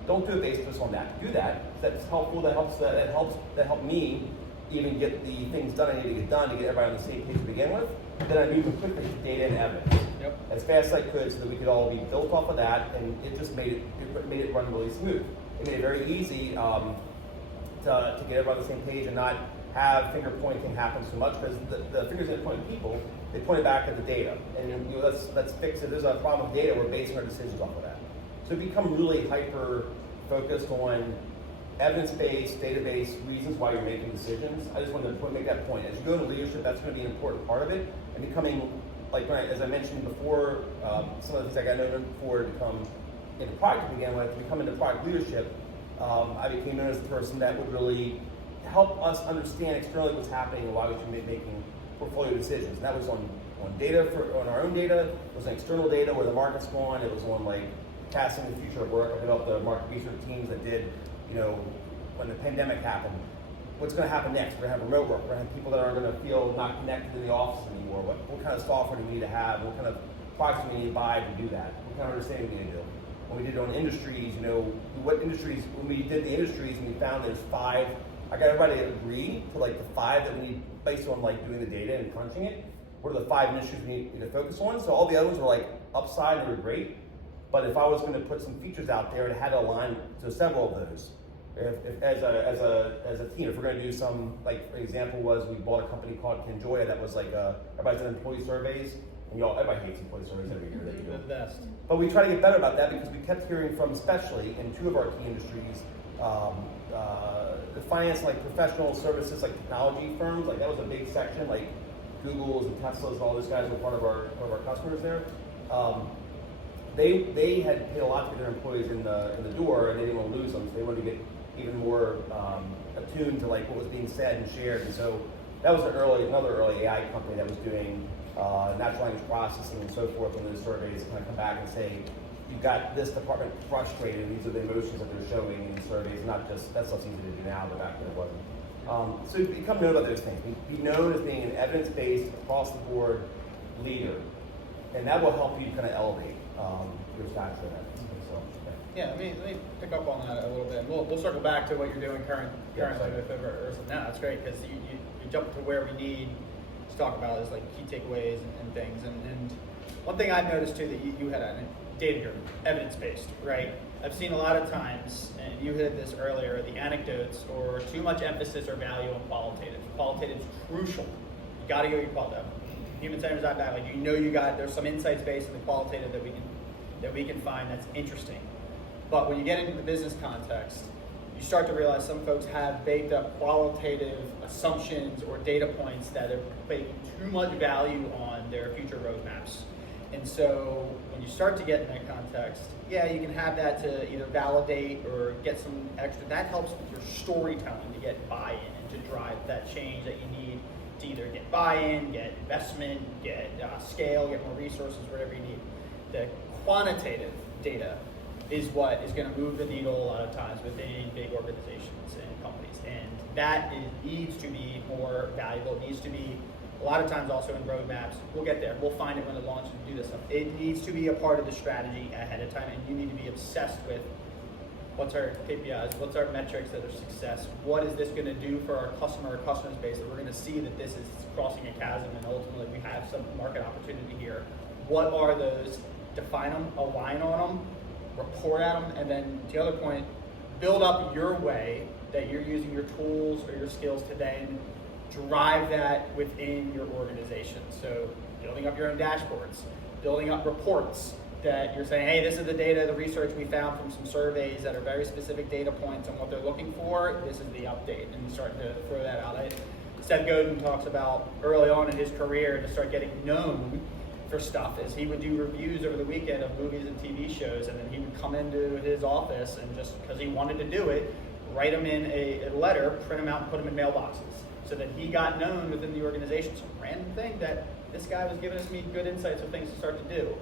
Don't do it based just on that. Do that. That's helpful. That helped me even get the things done I need to get done to get everybody on the same page to begin with. Then I moved quickly to data and evidence as fast as I could, so that we could all be built off of that, and it just made it run really smooth. It made it very easy to get everybody on the same page and not have finger pointing happen so much, because the fingers didn't point at people, they pointed back at the data. And let's fix it. There's a problem with data, we're basing our decisions off of that. So become really hyper focused on evidence-based, database reasons why you're making decisions. I just wanted to make that point. As you go into leadership, that's going to be an important part of it, and becoming, as I mentioned before, some of the things I got known for to come into product to begin with, to become into product leadership, I became known as the person that would really help us understand externally what's happening and why we should be making portfolio decisions. And that was on data, on our own data, it was on external data, where the market's going, it was on casting the future of work. I developed the market research teams that did, when the pandemic happened, what's going to happen next? We're going to have remote work. We're going to have people that are going to feel not connected to the office anymore. What kind of software do we need to have? What kind of products do we need to buy to do that? What kind of understanding do we need to do? When we did it on industries, what industries, when we did the industries and we found there's 5, I got everybody to agree to the 5 that we need based on doing the data and crunching it. What are the 5 industries we need to focus on? So all the other ones were upside, they were great. But if I was going to put some features out there, it had to align to several of those. If as a team, if we're going to do some, for example, was we bought a company called Kenjoya that was everybody's done employee surveys, and everybody hates employee surveys every year that you do. The best. But we try to get better about that, because we kept hearing from, especially in 2 of our key industries, the finance, professional services, technology firms, that was a big section, Google's and Tesla's and all those guys were part of our customers there. They had paid a lot to get their employees in the door, and they didn't want to lose them, so they wanted to get even more attuned to what was being said and shared. And so that was another early AI company that was doing natural language processing and so forth. When those surveys kind of come back and say, you've got this department frustrated, and these are the emotions that they're showing in the surveys, not just, that stuff's easy to do now, but back then it wasn't. So become known about those things. Be known as being an evidence-based, across-the-board leader, and that will help you kind of elevate your stature in that. So, yeah, let me pick up on that a little bit. We'll circle back to what you're doing currently with Ursa. No, that's great, because you jump to where we need to talk about is key takeaways and things. And one thing I've noticed too, that you had a data-driven, evidence-based, right? I've seen a lot of times, and you hit this earlier, the anecdotes or too much emphasis or value on qualitative. Qualitative's crucial. You got to go your qualitative. Human centered's not bad. There's some insights based in the qualitative that we can find that's interesting. But when you get into the business context, you start to realize some folks have baked up qualitative assumptions or data points that are baking too much value on their future roadmaps. And so when you start to get in that context, yeah, you can have that to either validate or get some extra. That helps with your storytelling to get buy-in and to drive that change that you need to either get buy-in, get investment, get scale, get more resources, whatever you need. The quantitative data is what is going to move the needle a lot of times within big organizations and companies. And that needs to be more valuable. It needs to be, a lot of times also in roadmaps, we'll get there. We'll find it when it launches and do this stuff. It needs to be a part of the strategy ahead of time, and you need to be obsessed with what's our KPIs, what's our metrics that are success, what is this going to do for our customer base that we're going to see that this is crossing a chasm and ultimately we have some market opportunity here. What are those? Define them, align on them, report at them, and then to the other point, build up your way that you're using your tools or your skills to then drive that within your organization. So building up your own dashboards, building up reports that you're saying, hey, this is the data, the research we found from some surveys that are very specific data points on what they're looking for. This is the update, and you start to throw that out. Seth Godin talks about early on in his career to start getting known for stuff is he would do reviews over the weekend of movies and TV shows, and then he would come into his office and just because he wanted to do it, write them in a letter, print them out, and put them in mailboxes so that he got known within the organization. Some random thing that this guy was giving us me good insights of things to start to do.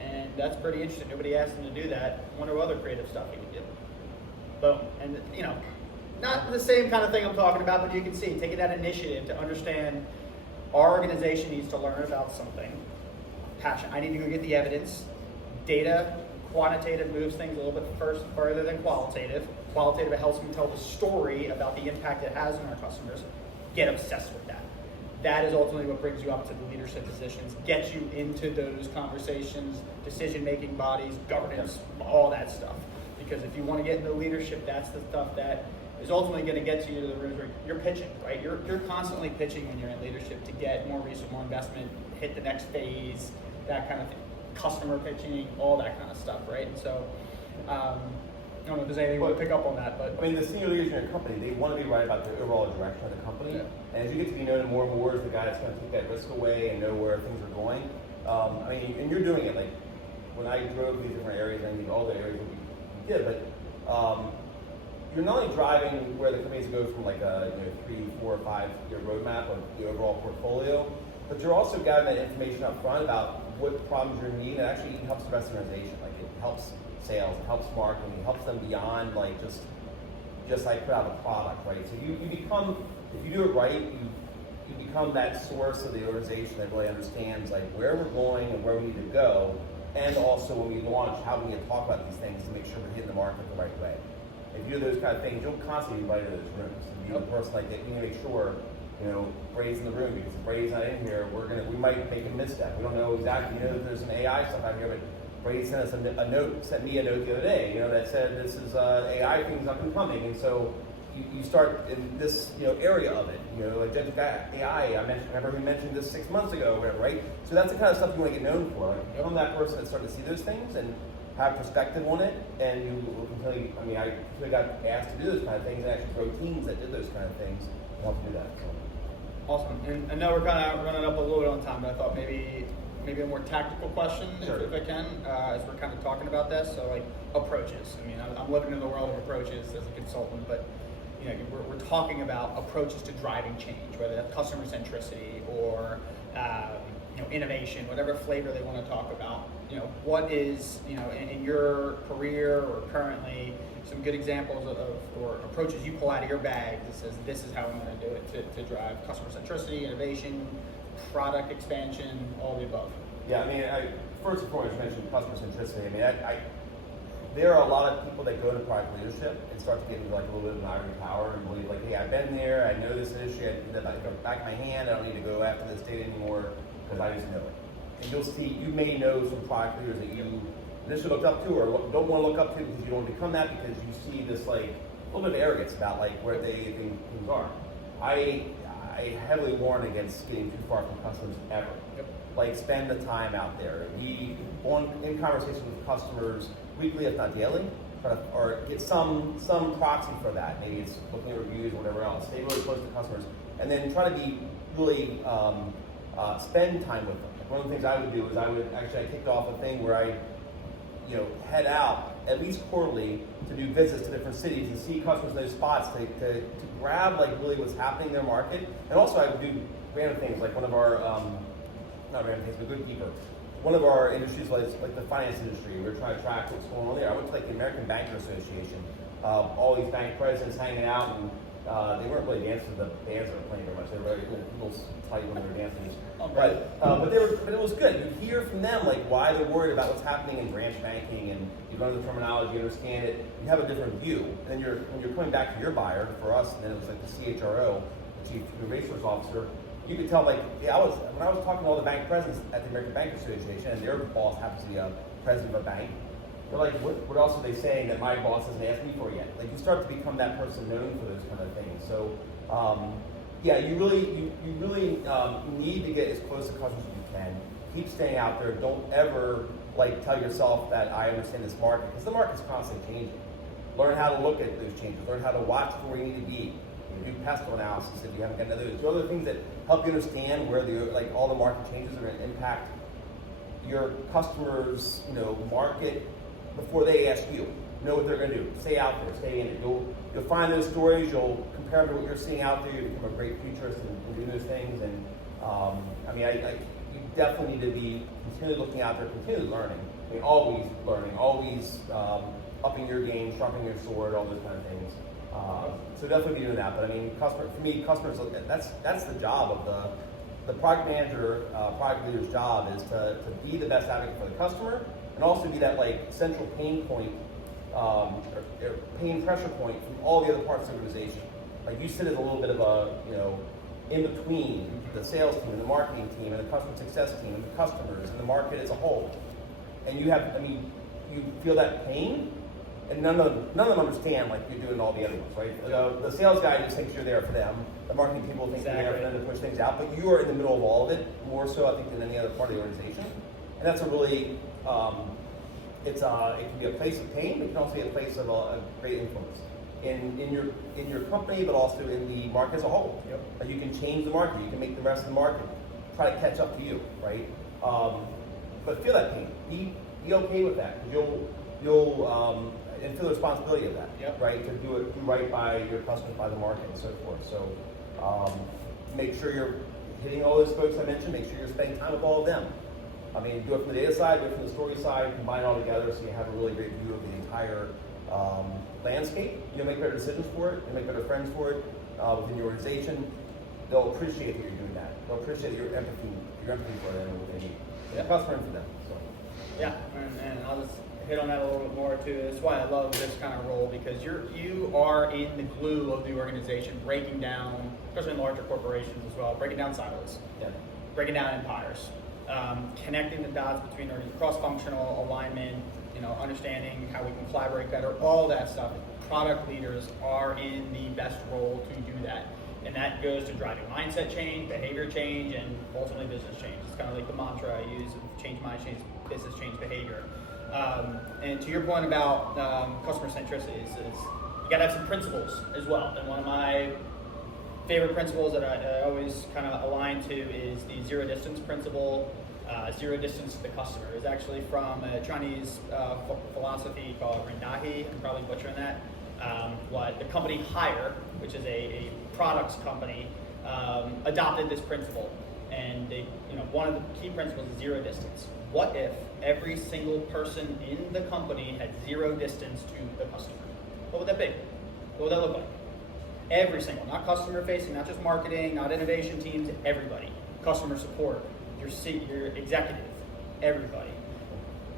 And that's pretty interesting. Nobody asked him to do that. Wonder what other creative stuff he could do. Boom. And you know, not the same kind of thing I'm talking about, but you can see, taking that initiative to understand our organization needs to learn about something. Passion. I need to go get the evidence. Data, quantitative moves things a little bit further than qualitative. Qualitative, it helps me tell the story about the impact it has on our customers. Get obsessed with that. That is ultimately what brings you up to the leadership positions, gets you into those conversations, decision-making bodies, governance, all that stuff. Because if you want to get into leadership, that's the stuff that is ultimately going to get you to the rooms where you're pitching, right? You're constantly pitching when you're in leadership to get more resource, more investment, hit the next phase, that kind of thing. Customer pitching, all that kind of stuff, right? And so, I don't know if there's anything you want to pick up on that, but I mean, the senior leaders in your company, they want to be right about the overall direction of the company. Yeah. And as you get to be known more and more as the guy that's going to take that risk away and know where things are going, I mean, and you're doing it. Like when I drove these different areas, I think all the areas that we did, but you're not only driving where the companies go from like a 3, 4, 5 year roadmap of the overall portfolio, but you're also gathering that information up front about what problems you're needing. It actually helps the rest of the organization. Like it helps sales, it helps marketing, it helps them beyond like just like put out a product, right? So you become, if you do it right, you become that source of the organization that really understands like where we're going and where we need to go, and also when we launch, how we need to talk about these things to make sure we're hitting the market the right way. If you do those kind of things, you'll constantly be invited to those rooms. And be the person like that, you need to make sure, Bray's in the room, because if Bray's not in here, we might make a misstep. We don't know exactly, there's some AI stuff out here, but Bray sent us a note, sent me a note the other day, that said this is AI things up and coming, and so you start in this area of it, agentic AI. I remember we mentioned this 6 months ago, or whatever, right? So that's the kind of stuff you want to get known for. Like, become that person that's starting to see those things and have perspective on it, and you will continue. I mean, I got asked to do those kind of things, and actually wrote teams that did those kind of things to help do that. So. Awesome. And I know we're kind of running up a little bit on time, but I thought maybe a more tactical question, sure. if I can, as we're kind of talking about this. So like approaches. I mean, I'm living in the world of approaches as a consultant, but we're talking about approaches to driving change, whether that's customer centricity or innovation, whatever flavor they want to talk about. What is in your career or currently some good examples of or approaches you pull out of your bag that says this is how I'm going to do it to drive customer centricity, innovation, product expansion, all the above. Yeah, I mean, first and foremost, you mentioned customer centricity. I mean, there are a lot of people that go to product leadership and start to get into like a little bit of an ivory tower and believe like, hey, I've been there, I know this issue, I got the back of my hand, I don't need to go after this data anymore because I just know it. And you'll see, you may know some product leaders that you initially looked up to or don't want to look up to because you don't want to become that because you see this like a little bit of arrogance about like where they think things are. I heavily warn against getting too far from customers ever. Yep. Like spend the time out there. Be in conversation with customers weekly, if not daily, or get some proxy for that. Maybe it's looking at reviews or whatever else. Stay really close to customers, and then try to be really spend time with them. Like one of the things I would do is I kicked off a thing where I head out at least quarterly to do visits to different cities and see customers in those spots to grab like really what's happening in their market. And also I would do random things like one of our not random things but good keeper. One of our industries was like the finance industry. We were trying to track what's going on there. I went to like the American Banker Association. All these bank presidents hanging out, and they weren't really dancing to the bands that were playing very much. They were really little tight when they were dancing. But it was good. You hear from them like why they're worried about what's happening in branch banking, and you learn the terminology, you understand it. You have a different view. And then when you're coming back to your buyer, for us, and then it was like the CHRO, the Chief Human Resource Officer. You could tell, like, when I was talking to all the bank presidents at the American Bank Association, and their boss happens to be a president of a bank, they're like, what else are they saying that my boss hasn't asked me for yet? Like, you start to become that person known for those kind of things. So, you really need to get as close to customers as you can. Keep staying out there. Don't ever, like, tell yourself that I understand this market, because the market's constantly changing. Learn how to look at those changes. Learn how to watch for where you need to be. Do pestle analysis if you haven't gotten to those. There are other things that help you understand where all the market changes are going to impact your customers, market before they ask you. Know what they're going to do. Stay out there. Stay in it. You'll find those stories. You'll compare them to what you're seeing out there. You become a great futurist and do those things. And you definitely need to be continually looking out there, continually learning. I mean, always learning, always upping your game, sharpening your sword, all those kind of things. So definitely be doing that. But I mean, customers, that's the job of the product manager, product leader's job is to be the best advocate for the customer, and also be that like central pain point, or pain pressure point from all the other parts of the organization. Like you sit as a little bit of a, in between the sales team and the marketing team and the customer success team and the customers and the market as a whole. And you feel that pain. And none of them understand like you're doing all the other ones, right? The sales guy just thinks you're there for them. The marketing people think you're there for them to push things out, but you are in the middle of all of it, more so I think than any other part of the organization. And that's a really, it can be a place of pain, but it can also be a place of a great influence in your company, but also in the market as a whole. Yep. Like you can change the market, you can make the rest of the market try to catch up to you, right? But feel that pain. Be okay with that. You'll and feel the responsibility of that, yep. Right? To do right by your customers, by the market, and so forth. So make sure you're hitting all those folks I mentioned. Make sure you're spending time with all of them. I mean, do it from the data side, do it from the story side, combine it all together so you have a really great view of the entire landscape. You'll make better decisions for it. You'll make better friends for it within your organization. They'll appreciate that you're doing that. They'll appreciate your empathy for them and what they need. Yeah. Customer for them. So. Yeah, and I'll just hit on that a little bit more too. That's why I love this kind of role, because you are in the glue of the organization, breaking down, especially in larger corporations as well, breaking down silos, breaking down empires, connecting the dots between our cross-functional alignment, understanding how we can collaborate better, all that stuff. Product leaders are in the best role to do that. And that goes to driving mindset change, behavior change, and ultimately business change. It's kind of like the mantra I use of change mind, change business, change behavior. And to your point about customer centricity, is you got to have some principles as well. And one of my favorite principles that I always kind of align to is the zero distance principle. Zero distance to the customer is actually from a Chinese philosophy called Rendahi. I'm probably butchering that. What the company Haier, which is a products company, adopted this principle. And they, one of the key principles is zero distance. What if every single person in the company had zero distance to the customer? What would that be? What would that look like? Every single, not customer facing, not just marketing, not innovation teams, everybody. Customer support, your executive, everybody.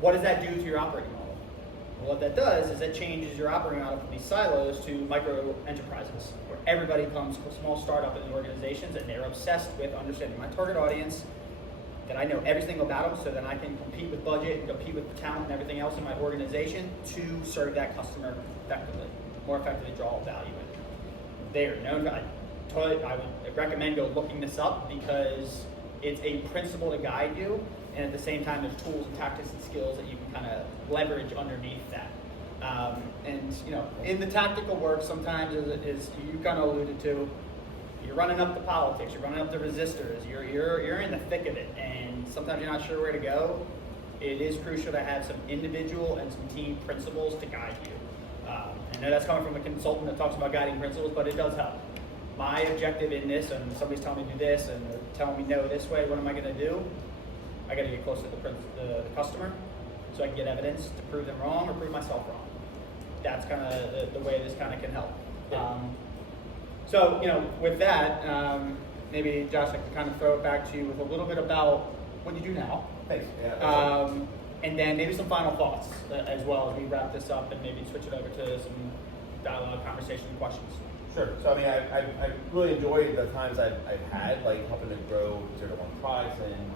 What does that do to your operating model? Well, what that does is it changes your operating model from these silos to micro enterprises, where everybody comes from a small startup in the organizations, and they're obsessed with understanding my target audience, that I know everything about them, so that I can compete with budget and compete with talent and everything else in my organization to serve that customer effectively, more effectively draw value in. They are known. I would recommend go looking this up, because it's a principle to guide you, and at the same time there's tools and tactics and skills that you can kind of leverage underneath that. And in the tactical work, sometimes is you kind of alluded to, you're running up the politics, you're running up the resistors, you're in the thick of it, and sometimes you're not sure where to go. It is crucial to have some individual and some team principles to guide you. I know that's coming from a consultant that talks about guiding principles, but it does help. My objective in this, and somebody's telling me to do this, and they're telling me no this way, what am I going to do? I got to get close to the customer, so I can get evidence to prove them wrong or prove myself wrong. That's kind of the way this kind of can help. Yeah. So with that, maybe Josh, I can kind of throw it back to you with a little bit about what you do now. Thanks. Yeah. And then maybe some final thoughts as well as we wrap this up and maybe switch it over to some dialogue, conversation, and questions. Sure. So I mean, I really enjoyed the times I've had, like helping to grow 0-1 products in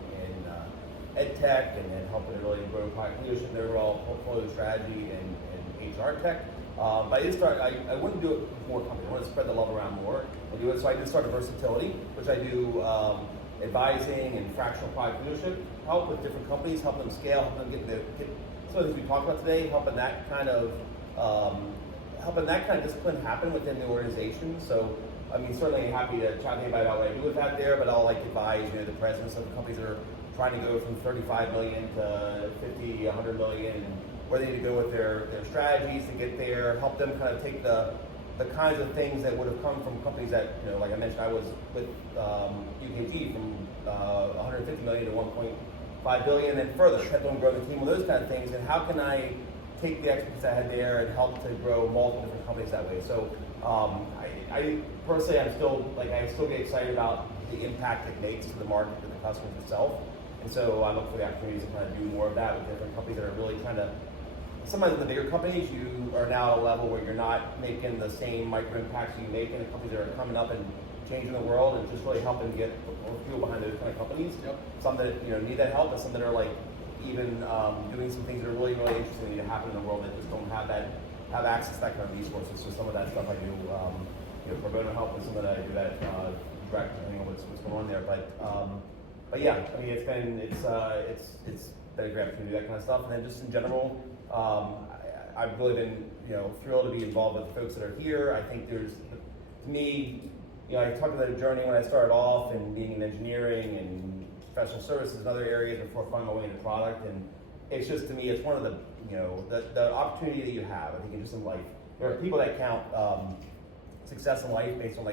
ed tech, and then helping to really grow product leadership, their overall portfolio strategy and HR tech. But I did start. I wouldn't do it with more companies. I want to spread the love around more and do it. So I did start a Versatility, which I do advising and fractional product leadership, help with different companies, helping them scale, helping them get some of the things we talked about today, helping that kind of discipline happen within the organization. So, I mean, certainly happy to chat to anybody about what I do with that there, but I'll advise the presidents of the companies that are trying to go from 35 million to 50, 100 million, and where they need to go with their strategies to get there, help them kind of take the kinds of things that would have come from companies that, like I mentioned, I was with UKG from 150 million to 1.5 billion and further, kept on growing the team with those kind of things, and how can I take the expertise I had there and help to grow multiple different companies that way. So I personally, I still get excited about the impact it makes to the market and the customers itself. And so I look for the opportunities to kind of do more of that with different companies that are really trying to, sometimes in the bigger companies, you are now at a level where you're not making the same micro impacts you make in the companies that are coming up and changing the world, and just really helping get more fuel behind those kind of companies. Yep. Some that need that help, and some that are even doing some things that are really, really interesting to happen in the world that just don't have access to that kind of resources. So some of that stuff I do, pro bono help, and some of that I do that direct, depending on what's going on there. But yeah, I mean, it's been a great opportunity to do that kind of stuff. And then just in general, I've really been thrilled to be involved with the folks that are here. I think there's, to me, I talked about the journey when I started off and being in engineering and professional services and other areas before finding my way into product. And it's just, to me, it's one of the opportunity that you have. I think it's just in life. There are people that count success in life based on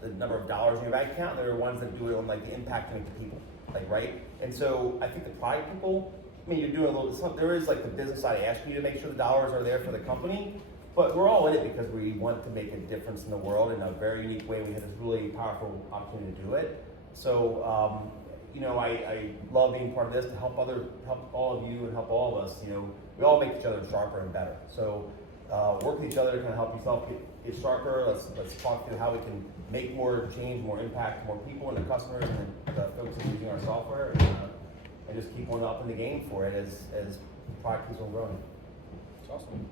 the number of dollars in your bank account. There are ones that do it on the impact you make to people, right? And so I think the product people, I mean, you're doing a little. There is the business side asking you to make sure the dollars are there for the company, but we're all in it because we want to make a difference in the world in a very unique way. We have this really powerful opportunity to do it. So I love being part of this to help all of you and help all of us. We all make each other sharper and better. So work with each other to kind of help yourself get sharper. Let's talk through how we can make more change, more impact, more people and the customers and the folks that are using our software, and just keep on up in the game for it as product keeps on growing. That's awesome.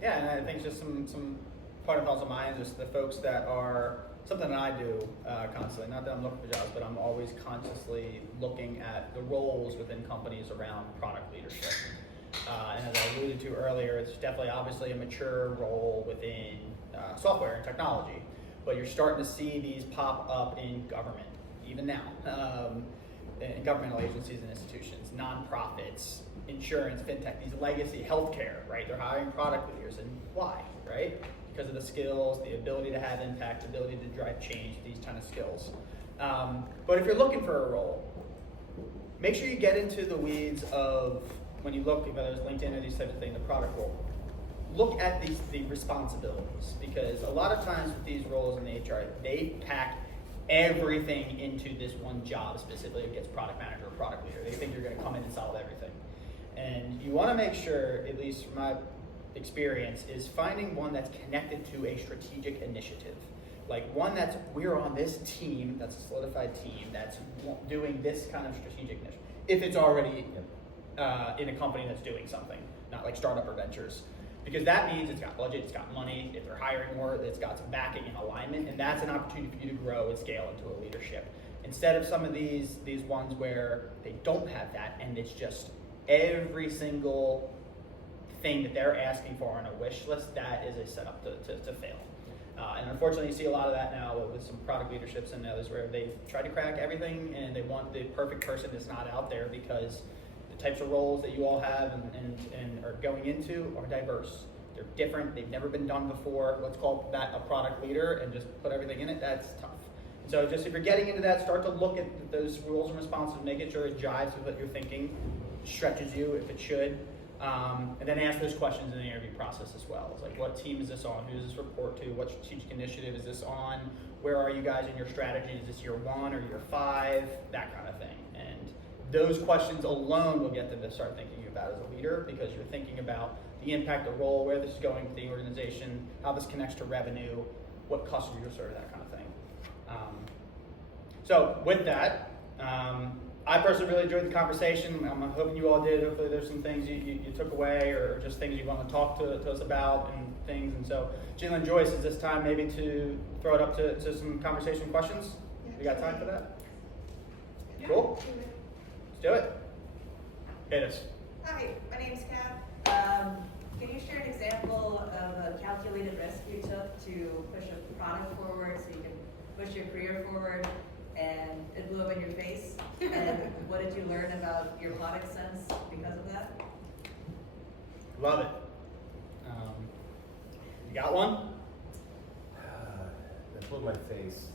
Yeah, and I think just some part of thoughts of mine is just the folks that are something that I do constantly. Not that I'm looking for jobs, but I'm always consciously looking at the roles within companies around product leadership. And as I alluded to earlier, it's definitely obviously a mature role within software and technology, but you're starting to see these pop up in government, even now, in governmental agencies and institutions, nonprofits, insurance, fintech, these legacy, healthcare, right? They're hiring product leaders, and why, right? Because of the skills, the ability to have impact, the ability to drive change, these kind of skills. But if you're looking for a role, make sure you get into the weeds of, when you look, whether it's LinkedIn or these types of things, the product role, look at the responsibilities, because a lot of times with these roles in the HR, they pack everything into this one job. Specifically, it gets product manager or product leader. They think you're going to come in and solve everything. And you want to make sure, at least from my experience, is finding one that's connected to a strategic initiative. Like one that's, we're on this team, that's a solidified team, that's doing this kind of strategic initiative. If it's already in a company that's doing something, not like startup or ventures. Because that means it's got budget, it's got money, if they're hiring more, it's got some backing and alignment, and that's an opportunity for you to grow and scale into a leadership. Instead of some of these ones where they don't have that, and it's just every single thing that they're asking for on a wish list, that is a setup to fail. And unfortunately, you see a lot of that now with some product leaderships and others where they try to crack everything and they want the perfect person that's not out there, because the types of roles that you all have and are going into are diverse. They're different. They've never been done before. Let's call that a product leader and just put everything in it. That's tough. And so just if you're getting into that, start to look at those roles and responsibilities, making sure it jives with what you're thinking, stretches you if it should. And then ask those questions in the interview process as well. It's like, what team is this on? Who does this report to? What strategic initiative is this on? Where are you guys in your strategy? Is this year 1 or year 5? That kind of thing. And those questions alone will get them to start thinking about as a leader, because you're thinking about the impact, the role, where this is going with the organization, how this connects to revenue, what customer you serve, that kind of thing. So with that, I personally really enjoyed the conversation. I'm hoping you all did. Hopefully there's some things you took away, or just things you want to talk to us about and things. And so, Jalen and Joyce, is this time maybe to throw it up to some conversation questions? Yeah. You got time for that? Yeah. Cool. Let's do it. Hit us. Hi, my name's Kat. Can you share an example of a calculated risk you took to push a product forward so you can push your career forward, and it blew up in your face? And what did you learn about your product sense because of that? Love it. You got one? That blew my face.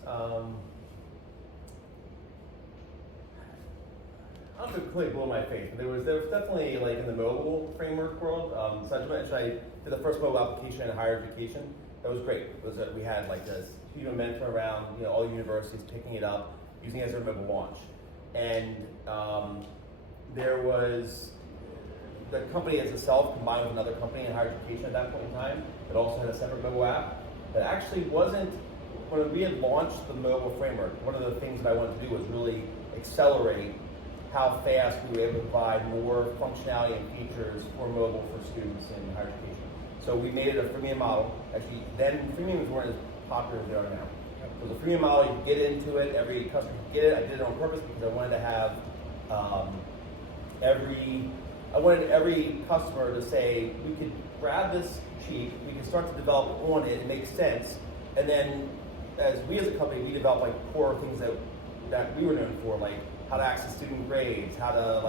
I don't think it completely blew my face, but there was definitely, like, in the mobile framework world. So I mentioned I did the first mobile application in higher education. That was great. It was we had like this huge momentum around all universities picking it up, using it as their mobile launch, and there was the company as itself combined with another company in higher education at that point in time that also had a separate mobile app. That actually wasn't, when we had launched the mobile framework, one of the things that I wanted to do was really accelerate how fast we were able to provide more functionality and features for mobile for students in higher education. So we made it a freemium model. Actually, then freemiums weren't as popular as they are now. So the freemium model, you could get into it, every customer could get it. I did it on purpose because I wanted to have every customer to say, we could grab this cheap, we can start to develop on it, it makes sense. And then as a company, we developed like core things that we were known for, like how to access student grades, how to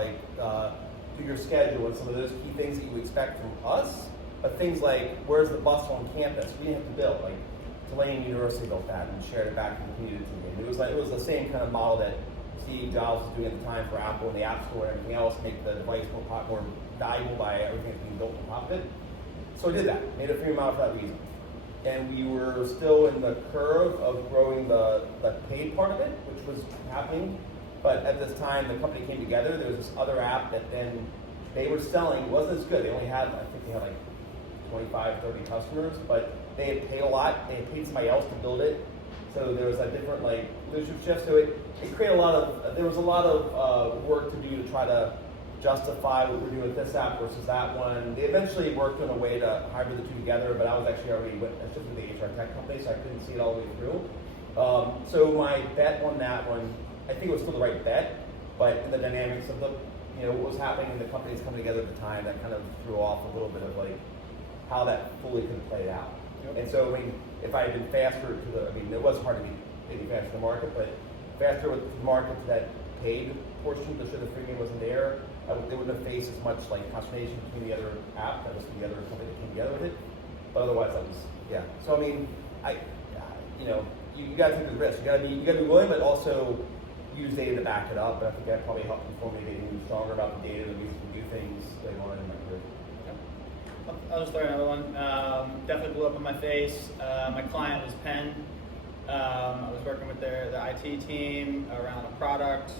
do your schedule, and some of those key things that you would expect from us. But things like, where's the bus on campus? We didn't have to build. Like Tulane University built that and shared it back to the community. It was the same kind of model that Steve Jobs was doing at the time for Apple and the App Store and everything else, make the device more valuable by everything that's being built on top of it. So I did that, made a free model for that reason. And we were still in the curve of growing the paid part of it, which was happening. But at this time, the company came together. There was this other app that then they were selling. It wasn't as good. They only had, I think they had like 25, 30 customers, but they had paid a lot. They had paid somebody else to build it. So there was a different leadership shift. So it created there was a lot of work to do to try to justify what we're doing with this app versus that one. They eventually worked on a way to hybrid the two together, but I was actually already with the HR tech company, so I couldn't see it all the way through. So my bet on that one, I think it was still the right bet, but in the dynamics of what was happening in the companies coming together at the time, that kind of threw off a little bit of how that fully could have played out. Yep. And so if I had been faster it was hard to be maybe faster to the market, but faster with the market to that paid portion, to show the freemium wasn't there, they wouldn't have faced as much consternation between the other app, that was the other company that came together with it. But otherwise, that was, yeah. So you gotta take the risk. You gotta be willing, but also use data to back it up. But I think that probably helped inform me even stronger about the data, the reason to do things later on in my career. I'll just throw another one. Definitely blew up in my face. My client was Penn. I was working with the IT team around a product.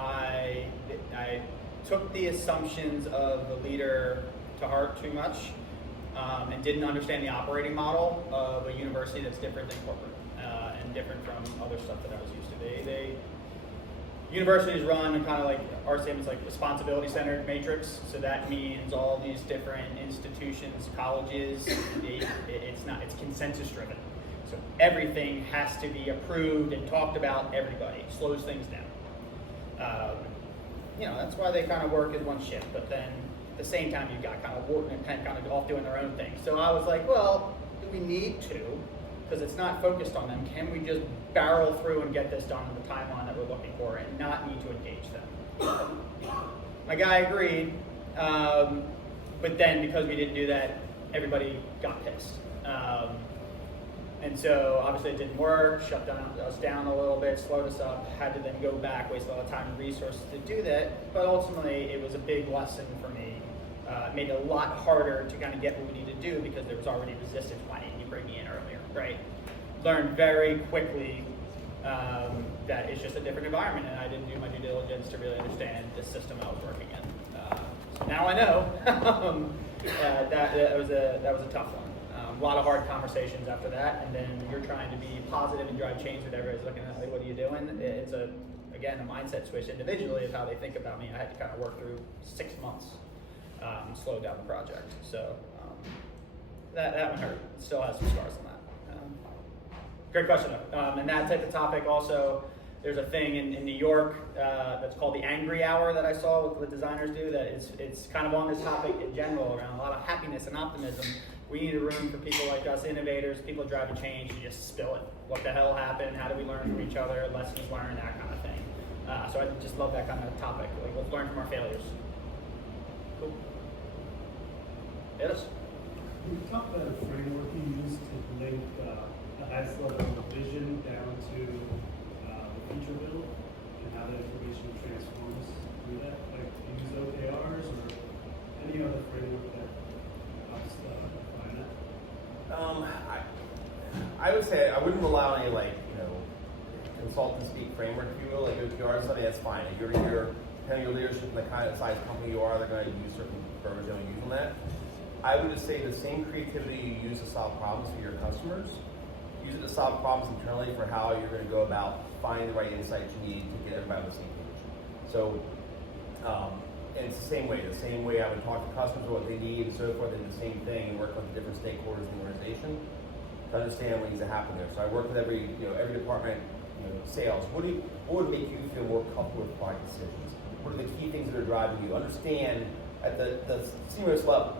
I took the assumptions of the leader to heart too much, and didn't understand the operating model of a university that's different than corporate and different from other stuff that I was used to. Universities run kind of like RCM is like responsibility centered matrix, so that means all these different institutions, colleges, it's consensus driven. So everything has to be approved and talked about. Everybody slows things down. That's why they kind of work as one ship. But then the same time, you've got kind of Wharton and Penn kind of off doing their own thing. So I was like, well, do we need to? Because it's not focused on them. Can we just barrel through and get this done in the timeline that we're looking for and not need to engage them? My guy agreed, but then because we didn't do that, everybody got pissed. And so obviously it didn't work, shut us down a little bit, slowed us up, had to then go back, waste a lot of time and resources to do that. But ultimately it was a big lesson for me. Made it a lot harder to kind of get what we need to do because there was already resistance. Why didn't you bring me in earlier, right? Learned very quickly that it's just a different environment, and I didn't do my due diligence to really understand the system I was working in. So now I know. That was a tough one. A lot of hard conversations after that, and then you're trying to be positive and drive change with everybody's looking at, like, what are you doing? It's a mindset switch individually of how they think about me. I had to kind of work through 6 months, slow down the project. So that one hurt. Still has some scars on that. Great question though. And that type of topic also, there's a thing in New York that's called the Angry Hour that I saw what the designers do, that it's kind of on this topic in general around a lot of happiness and optimism. We need a room for people like us, innovators, people driving change, to just spill it. What the hell happened? How do we learn from each other? Lessons learned, that kind of thing. So I just love that kind of topic. Like, let's learn from our failures. Cool. Yes? Can you talk about a framework you use to link the highest level of vision down to the feature build and how that information transforms through that? Like, do you use OKRs or any other framework that helps define that? I would say I wouldn't allow any consultant speak framework, if you will, like OKR or something. That's fine. If you're depending on your leadership and the kind of size company you are, they're going to use certain verbiage they're going to use on that. I would just say the same creativity you use to solve problems for your customers, use it to solve problems internally for how you're going to go about finding the right insights you need to get everybody on the same page. So, and it's the same way I would talk to customers about what they need and so forth, and the same thing, and work with the different stakeholders in the organization to understand what needs to happen there. So I work with every department, sales. What would make you feel more comfortable with product decisions? What are the key things that are driving you? Understand at the senior level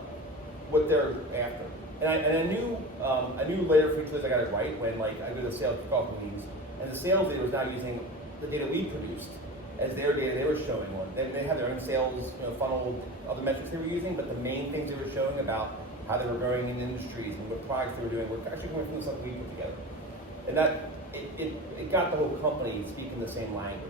what they're after. And I knew later for each of those I got it right when I go to the sales kickoff meetings, and the sales leader was now using the data we produced as their data they were showing on. They had their own sales funnel, other metrics they were using, but the main things they were showing about how they were growing in industries and what products they were doing were actually coming from something we put together. And that it got the whole company speaking the same language.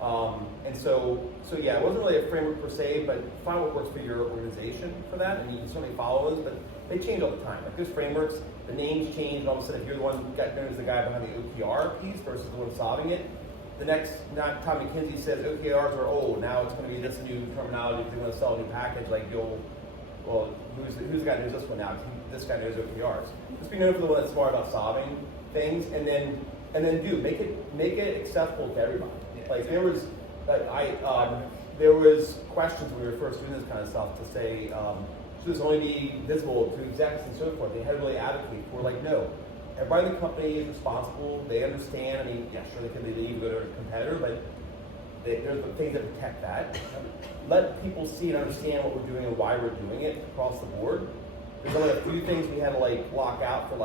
And so yeah, it wasn't really a framework per se, but find what works for your organization for that, and you can certainly follow those, but they change all the time. Like those frameworks, the names change, and all of a sudden if you're the one who got known as the guy behind the OKR piece versus the one solving it, the next time McKinsey says OKRs are old, now it's going to be this new terminology if they want to sell a new package, who's the guy who knows this one now? This guy knows OKRs. Just be known for the one that's smart about solving things, and then make it accessible to everybody. Like there was questions when we were first doing this kind of stuff to say, should this only be visible to execs and so forth? They had to really advocate for no. Everybody in the company is responsible. They understand. I mean, yeah, sure, they could leave, go to a competitor, but there's the things that protect that. Let people see and understand what we're doing and why we're doing it across the board. There's only a few things we had to block out for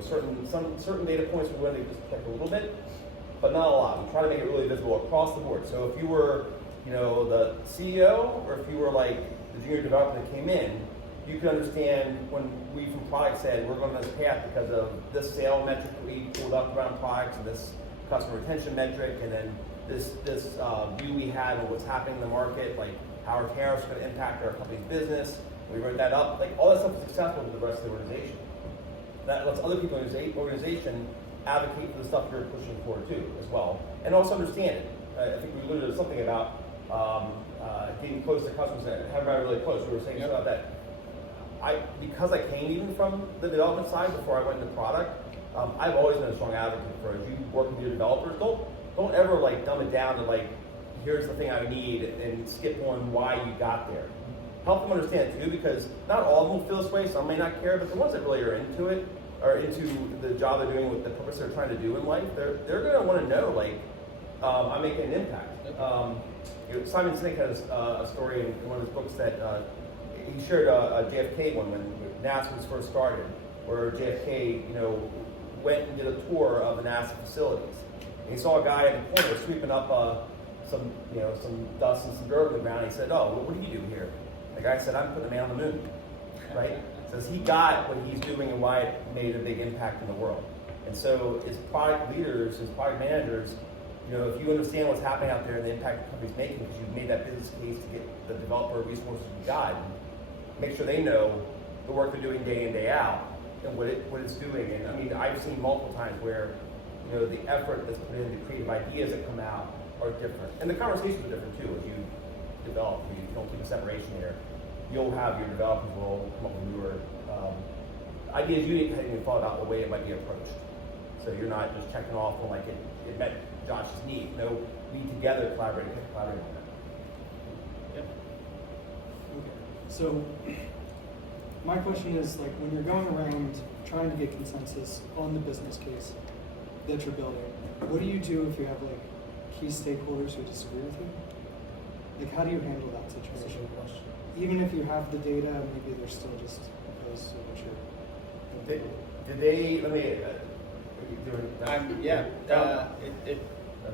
certain data points we wanted to just protect a little bit, but not a lot. We try to make it really visible across the board. So if you were, the CEO, or if you were the junior developer that came in, you could understand when we from product said we're going on this path because of this sale metric that we pulled up around products and this customer retention metric, and then this view we had of what's happening in the market, like how our tariffs are going to impact our company's business. We wrote that up. All that stuff is accessible to the rest of the organization. That lets other people in the organization advocate for the stuff you're pushing for too, as well, and also understand it. I think we alluded to something about getting close to customers and having everybody really close. We were saying about that. Because I came even from the development side before I went into product, I've always been a strong advocate for as you work with your developers, don't ever dumb it down to here's the thing I need and skip on why you got there. Help them understand it too, because not all of them will feel this way. Some may not care, but the ones that really are into it, or into the job they're doing with the purpose they're trying to do in life, they're going to want to know I'm making an impact. Simon Sinek has a story in one of his books that he shared a JFK one when NASA was first started, where JFK, went and did a tour of the NASA facilities. And he saw a guy in the corner sweeping up some dust and some dirt on the ground. He said, "Oh, what do you do here?" The guy said, "I'm putting a man on the moon." Right? Says he got what he's doing and why it made a big impact in the world. And so, as product leaders, as product managers, if you understand what's happening out there and the impact the company's making, because you've made that business case to get the developer resources you got, make sure they know the work they're doing day in, day out, and what it's doing. And I mean, I've seen multiple times where, the effort that's put into creative ideas that come out are different. And the conversations are different too as you develop. You don't keep a separation there. You'll have your developers will come up with newer ideas you hadn't even thought about the way it might be approached. So you're not just checking off on like it met Josh's need. No, we together collaborate on that. Yep. Okay. So my question is, like, when you're going around trying to get consensus on the business case that you're building, what do you do if you have like key stakeholders who disagree with you? Like, how do you handle that situation? Even if you have the data, maybe they're still just opposed to what you're. Did they? Let me. It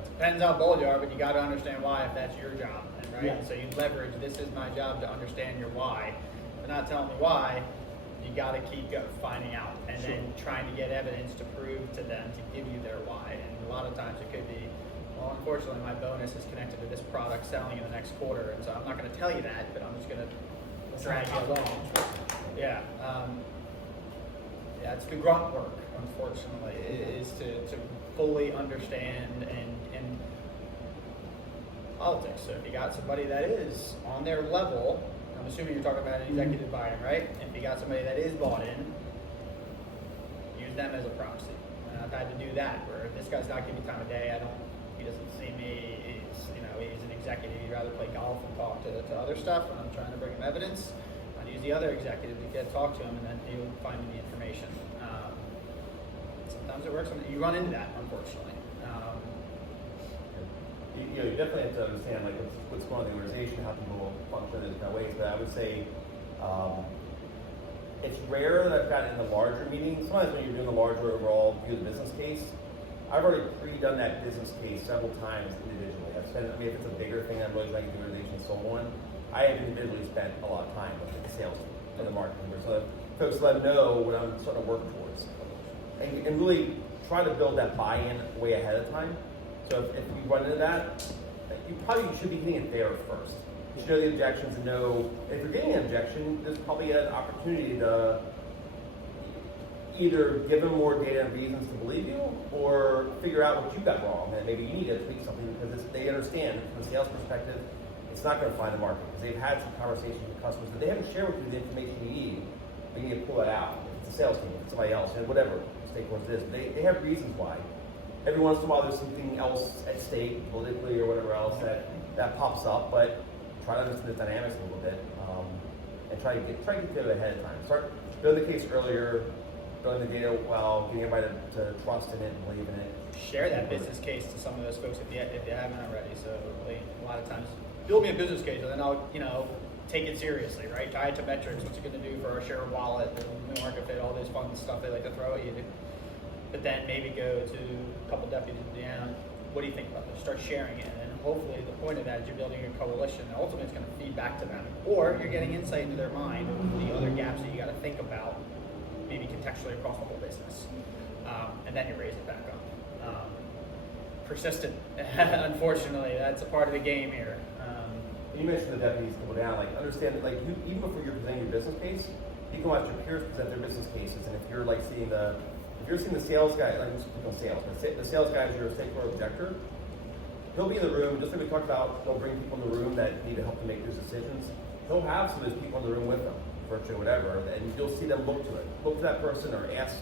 depends how bold you are, but you got to understand why if that's your job, right? Yeah. So you leverage, this is my job to understand your why. If they're not telling me why, you got to keep finding out and then trying to get evidence to prove to them to give you their why. And a lot of times it could be, well, unfortunately, my bonus is connected to this product selling in the next quarter, and so I'm not going to tell you that, but I'm just going to drag you along. Yeah. Yeah, it's the grunt work, unfortunately, is to fully understand and politics. So if you got somebody that is on their level, I'm assuming you're talking about an executive buy-in, right? If you got somebody that is bought in, use them as a proxy. And I've had to do that, where if this guy's not giving me time of day, he doesn't see me, he's an executive, he'd rather play golf and talk to other stuff, and I'm trying to bring him evidence. I'd use the other executive to talk to him, and then he'll find me the information. Sometimes it works, you run into that, unfortunately. You definitely have to understand like what's going on in the organization, how people function in different ways. But I would say it's rare that I've gotten into larger meetings. Sometimes when you're doing a larger overall view of the business case, I've already pre-done that business case several times individually. If it's a bigger thing I'm really trying to get the organization and so on, I have individually spent a lot of time with the sales team and the marketing team. So folks let them know what I'm starting to work towards. And really try to build that buy-in way ahead of time. So if you run into that, you probably should be getting it there first. You should know the objections and know if you're getting an objection, there's probably an opportunity to either give them more data and reasons to believe you, or figure out what you got wrong and maybe you need to tweak something because they understand from a sales perspective it's not going to find the market because they've had some conversations with customers that they haven't shared with you the information you need. But you need to pull it out. If it's a sales team, if it's somebody else, and whatever stakeholders it is, they have reasons why. Every once in a while there's something else at stake politically or whatever else that pops up, but try to understand the dynamics a little bit and try to get there ahead of time. Start building the case earlier, building the data well, getting everybody to trust in it and believe in it. Share that business case to some of those folks if you haven't already. So a lot of times, build me a business case and then I'll take it seriously, right? Tie it to metrics. What's it going to do for our share of wallet, the new market fit, all this fun stuff they like to throw at you. But then maybe go to a couple deputies down. What do you think about this? Start sharing it, and hopefully the point of that is you're building a coalition. And ultimately, it's going to feed back to them, or you're getting insight into their mind, the other gaps that you got to think about, maybe contextually across the whole business, and then you raise it back up. Persistent, unfortunately, that's a part of the game here. You mentioned the deputies go down. Like, understand that, like, even before you're presenting your business case, you can watch your peers present their business cases, and if you're like seeing the sales guy, like sales, but the sales guy is your stakeholder objector, he'll be in the room, just like we talked about, they'll bring people in the room that need to help them make those decisions. He'll have some of those people in the room with them, virtually whatever, and you'll see them look to it. Look to that person or ask,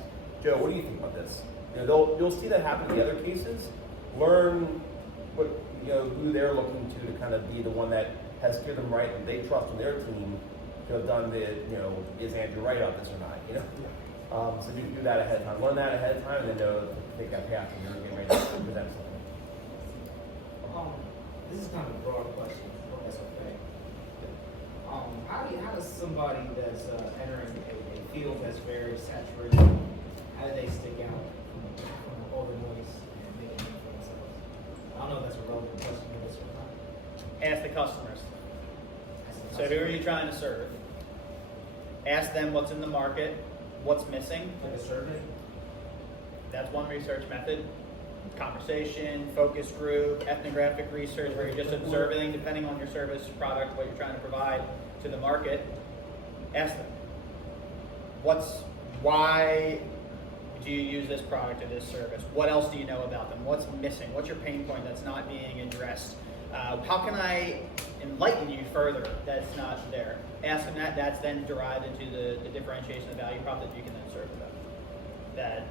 Joe, what do you think about this? You'll see that happen in the other cases. Learn what who they're looking to kind of be the one that has given them right and they trust in their team to have done the, is Andrew right on this or not, So do that ahead of time. Learn that ahead of time and then know to take that path and you're getting ready to present something. This is kind of a broad question. I hope that's okay. How does somebody that's entering a field that's very saturated, how do they stick out from all the noise and make a name for themselves? I don't know if that's a relevant question to this or not. Ask the customers. As a So who are customer. you trying to serve? Ask them what's in the market, what's missing. Like a survey? That's one research method. Conversation, focus group, ethnographic research, where you're just observing, depending on your service, product, what you're trying to provide to the market. Ask them, why do you use this product or this service? What else do you know about them? What's missing? What's your pain point that's not being addressed? How can I enlighten you further that's not there? Ask them that. That's then derived into the differentiation of value prop that you can then serve to them. That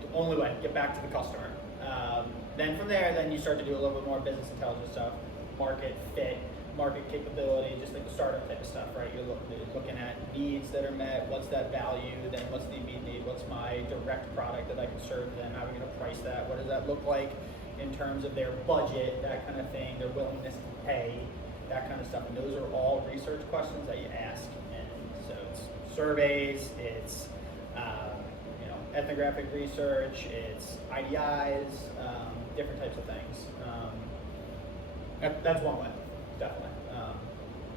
the only way, get back to the customer. Then from there, then you start to do a little bit more business intelligence stuff, market fit, market capability, just like the startup type of stuff, right? You're looking at needs that are met, what's that value, then what's the immediate need, what's my direct product that I can serve them, how are we going to price that, what does that look like in terms of their budget, that kind of thing, their willingness to pay, that kind of stuff. And those are all research questions that you ask. And so it's surveys, it's ethnographic research, it's IDIs, different types of things. That's one way, definitely.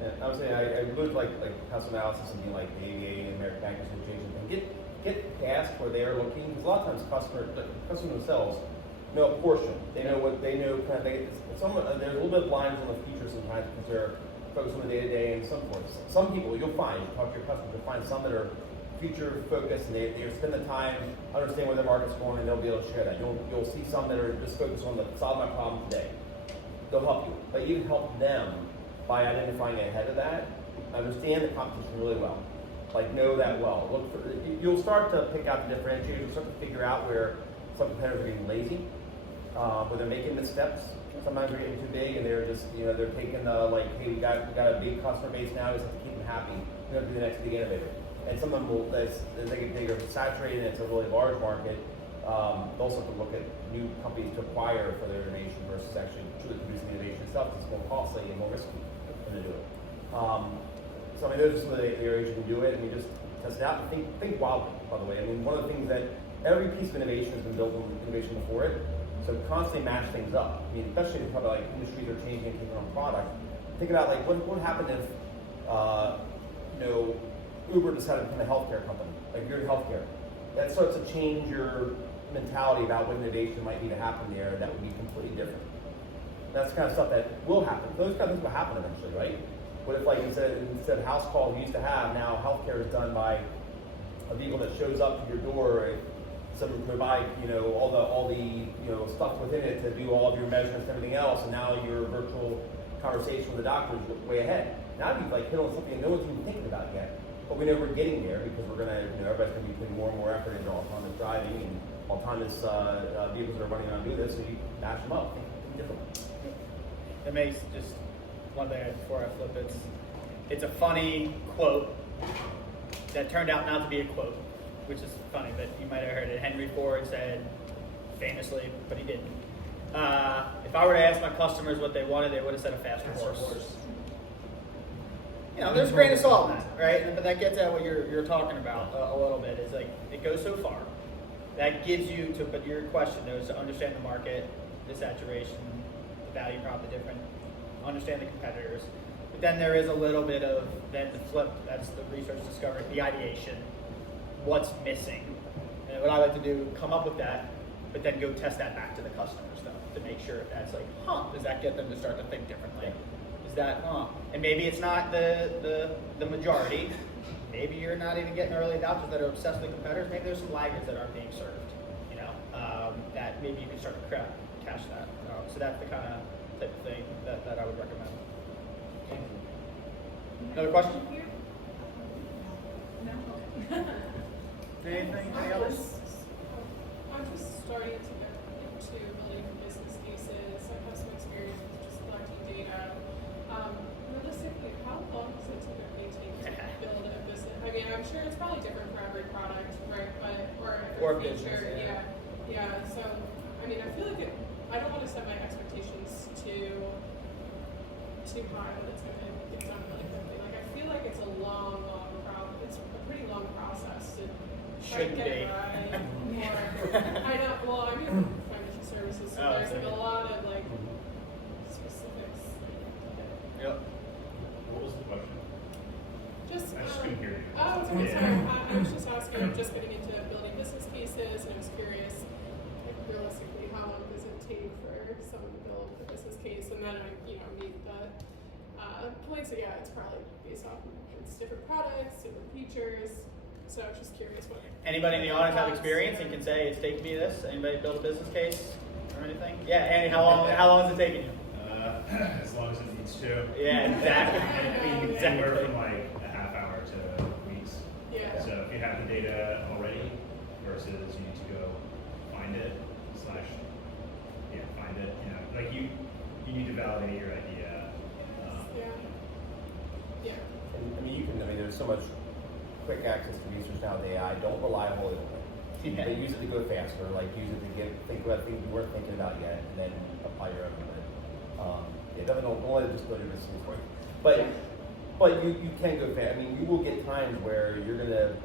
And I would say I would like customer analysis and being like the ABA and American Bankers Association and get past where they are looking, because a lot of times customers themselves know a portion. They know what they know. There's a little bit of blinders on the features sometimes because they're focused on the day to day and so forth. Some people you'll find, you talk to your customers, you'll find some that are future focused and they spend the time understand where their market's going and they'll be able to share that. You'll see some that are just focused on solve my problem today. They'll help you, but you can help them by identifying ahead of that. Understand the competition really well, like know that well. You'll start to pick out the differentiators. You'll start to figure out where some competitors are getting lazy, where they're making missteps. Sometimes they're getting too big and they're just they're taking hey, we got a big customer base now. We just have to keep them happy. We have to be the next big innovator. And some of them will, as they get bigger, saturated, and it's a really large market. They'll also have to look at new companies to acquire for their innovation versus actually truly producing innovation itself. It's more costly and more risky than to do it. So I mean, those are some of the areas you can do it, and you just test it out and think wildly. By the way, I mean, one of the things that every piece of innovation has been built on innovation before it. So constantly match things up. I mean, especially if probably like industries are changing and taking on product. Think about like what would happen if Uber decided to become a healthcare company. Like you're in healthcare. That starts to change your mentality about what innovation might need to happen there that would be completely different. That's the kind of stuff that will happen. Those kind of things will happen eventually, right? What if like instead of house calls we used to have, now healthcare is done by a vehicle that shows up to your door, someone provide, all the stuff within it to do all of your measurements and everything else, and now your virtual conversation with the doctor is way ahead. Now you've hit on something no one's even thinking about yet. But we know we're getting there because we're gonna, everybody's gonna be putting more and more effort into autonomous driving and autonomous vehicles that are running around doing this, so you match them up, think differently. It makes just one thing before I flip. It's a funny quote that turned out not to be a quote, which is funny, but you might have heard it. Henry Ford said famously, but he didn't. If I were to ask my customers what they wanted, they would have said a faster horse. There's a grain of salt in that, right? But that gets at what you're talking about a little bit. Is like it goes so far. That gives you to, but your question though is to understand the market, the saturation, the value prop, the different, understand the competitors. But then there is a little bit of then the flip. That's the research discovery, the ideation. What's missing? And what I like to do, come up with that, but then go test that back to the customers though to make sure that's like, does that get them to start to think differently? Is that, and maybe it's not the majority. Maybe you're not even getting early adopters that are obsessed with competitors. Maybe there's some laggards that aren't being served. That maybe you can start to catch that. So that's the kind of type of thing that I would recommend. Thank you. Another question? No. Anything else? I'm just starting to get into building business cases. I have some experience with just collecting data. Realistically, how long does it typically take to build a business? I mean, I'm sure it's probably different for every product, right? Or business, feature, yeah. So, I mean, I feel like I don't want to set my expectations too too high that it's gonna get done really quickly. Like I feel like it's a long it's a pretty long process to try to Shouldn't get be. it right. More. I know. Well, I'm in financial services, so Oh, there's like okay. a lot of like specifics. Yep. What was the question? Just I just couldn't hear you. Oh, it's okay. Yeah. Sorry. I was just asking. I'm just getting into building business cases, and I was curious, like realistically, how long does it take for someone to build a business case, and then I, meet the points. So yeah, it's probably based off it's different products, different features. So I was just curious what. Anybody in the audience have experience and can say it's taken me this? Anybody build a business case or anything? Yeah, Andy, how long has it taken you? As long as it needs to. Yeah, exactly. I mean, Anywhere exactly. from like a half hour to weeks. Yeah. So if you have the data already versus you need to go find it find it. Like you need to validate your idea. Yeah. And, there's so much quick access to research now with AI. Don't rely wholly on it. Yeah. But use it to go faster. Like use it to think about things you weren't thinking about yet, and then apply your own. Definitely don't let it just go to this for you. But you can go fast. You will get times where you're gonna.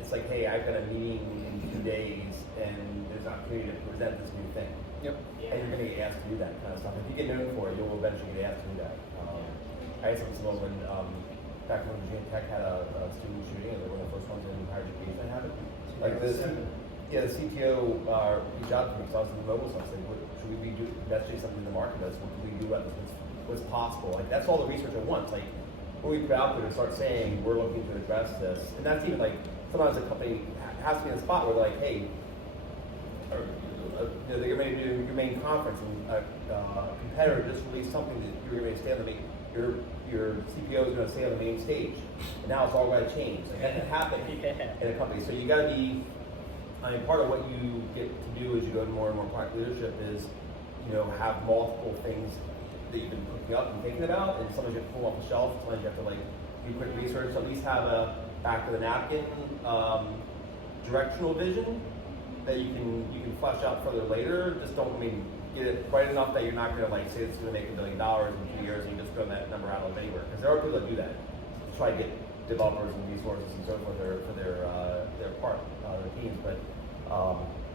It's like, hey, I've got a meeting in 2 days, and there's an opportunity to present this new thing. Yep. And you're going to get asked to do that kind of stuff. If you get known for it, you'll eventually get asked to do that. I had something when back when Virginia Tech had a student shooting, and they were one of the first ones in higher education that happened. Like the CTO reached out to me because I was in the mobile stuff. Said, should we be investigating something in the market? What can we do about this? What's possible? Like that's all the research at once. Like when we put out there and start saying we're looking to address this, and that's even like sometimes a company has to be in a spot where they're like, hey. They're going to do your main conference, and a competitor just released something that you're going to stay on the main. Your CPO is going to stay on the main stage, and now it's all going to change. Like that can happen in a company. So you got to be. Part of what you get to do as you go to more and more product leadership is, have multiple things that you've been cooking up and thinking about, and sometimes you have to pull off the shelf. Sometimes you have to do quick research. So at least have a back of the napkin directional vision that you can flesh out further later. Just don't get it right enough that you're not going to say it's going to make $1 billion in 2 years and you just throw that number out of anywhere. Because there are people that do that. Try to get developers and resources and so forth for their part, their teams. But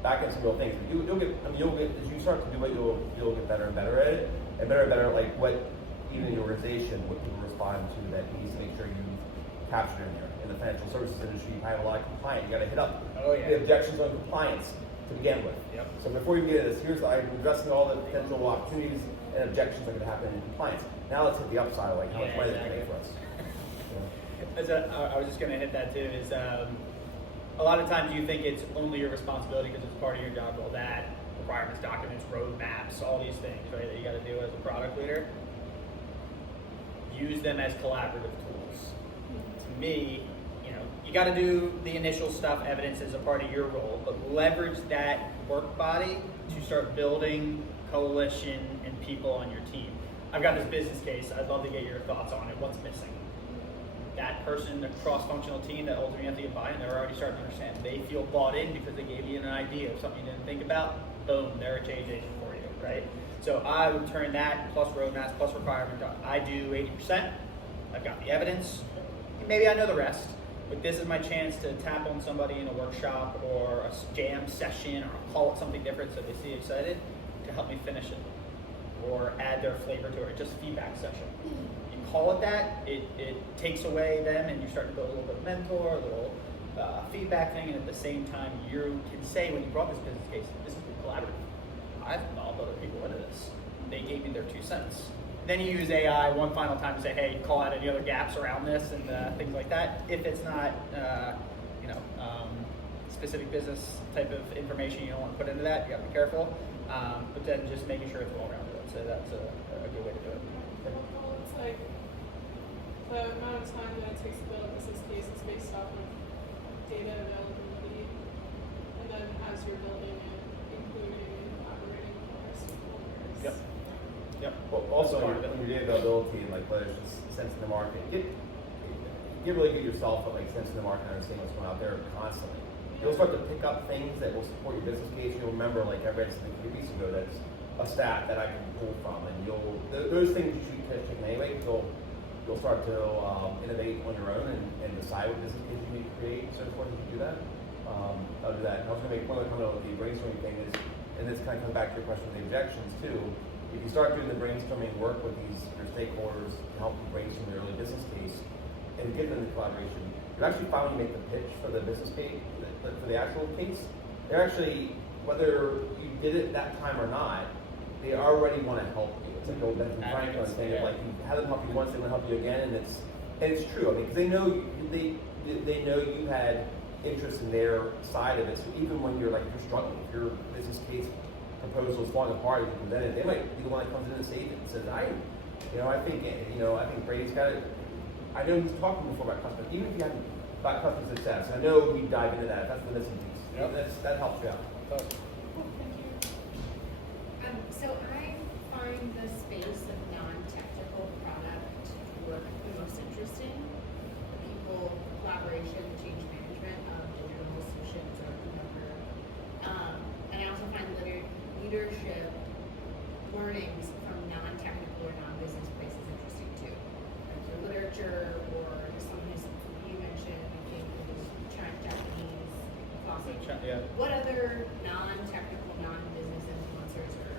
back in some real things. You'll get as you start to do it, you'll get better and better at it, and better at what even in the organization what people respond to that needs to make sure you capture in there. In the financial services industry, you have a lot of compliance. You got to hit up the objections on compliance to begin with. Yep. So before you get into this, I'm addressing all the potential opportunities and objections that could happen in compliance. Now let's hit the upside, like how much money they can make for us. I was just going to hit that too. Is a lot of times you think it's only your responsibility because it's part of your job. Well, that requirements, documents, roadmaps, all these things, right? That you got to do as a product leader. Use them as collaborative tools. To me, you got to do the initial stuff. Evidence is a part of your role, but leverage that work body to start building coalition and people on your team. I've got this business case. I'd love to get your thoughts on it. What's missing? That person, the cross-functional team that ultimately have to get buy-in, they're already starting to understand. They feel bought in because they gave you an idea of something you didn't think about. Boom, they're a change agent for you, right? So I would turn that plus roadmaps plus requirement. I do 80%. I've got the evidence. Maybe I know the rest, but this is my chance to tap on somebody in a workshop or a jam session, or call it something different so they see excited to help me finish it or add their flavor to it. Just feedback session. You call it that, it takes away them, and you start to build a little bit of mentor, a little feedback thing, and at the same time, you can say when you brought this business case, this is collaborative. I've involved other people into this. They gave me their 2 cents. Then you use AI one final time to say, hey, call out any other gaps around this and things like that. If it's not, specific business type of information you don't want to put into that, you got to be careful. But then just making sure it's well-rounded. I'd say that's a good way to do it. Well, it's like the amount of time that it takes to build a business case is based off of data availability, and then as you're building it, including and collaborating with other stakeholders. Yep. Yep. Well, also, That's part of it. when you're data availability and whether it's just sensing the market, get really good yourself at sensing the market and understanding what's going out there constantly. You'll start to pick up things that will support your business case. You'll remember, I read something a few weeks ago that's a stat that I can pull from, and those things you should catch anyway. You'll start to innovate on your own and decide what business case you need to create, so forth. You do that. I'll do that. And I was going to make one other comment with the brainstorming thing is, and this kind of comes back to your question of the objections too. If you start doing the brainstorming work with your stakeholders to help you brainstorm your early business case and get them into collaboration, you actually finally make the pitch for the business case, for the actual case. They're actually, whether you did it that time or not, they already want to help you. It's like the old Benjamin Franklin thing of like, you had them help you once, they want to help you again, and it's true. I mean, because they know you had interest in their side of it. So even when you're struggling, if your business case proposal is falling apart, you present it, they might be the one that comes in and saves it and says, I think Brady's got it. I know he's talking before about customer, even if you haven't about customer success. I know we dive into that. That's the missing piece. Yep. That helps you out. Cool, thank you. So I find the space of non-technical product work the most interesting. People, collaboration, change management of digital solutions or whoever. And I also find leadership learnings from non-technical or non-business places interesting too. Like your literature or just something you mentioned, I think it was Japanese coffee. Yeah. What other non-technical, non-business influencers are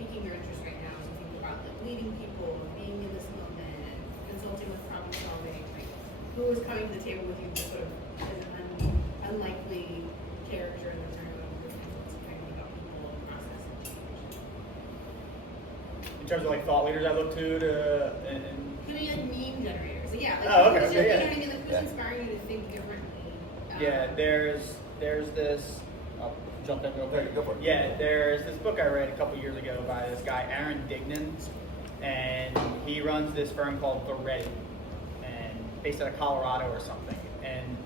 piquing your interest right now as you think about like leading people, being in this moment, and consulting with problem solving? Like, who is coming to the table with you that sort of is an unlikely character in the room with influencing about people and process and change? In terms of like thought leaders, I look to and Could be like meme generators. Like, yeah, like Oh, okay, who's okay, you yeah. know what I mean? Like, who's Yeah. inspiring you to think differently? yeah, there's this. I'll jump in real quick. Go for it. Yeah, there's this book I read a couple years ago by this guy Aaron Dignan, and he runs this firm called The Ready, and based out of Colorado or something. And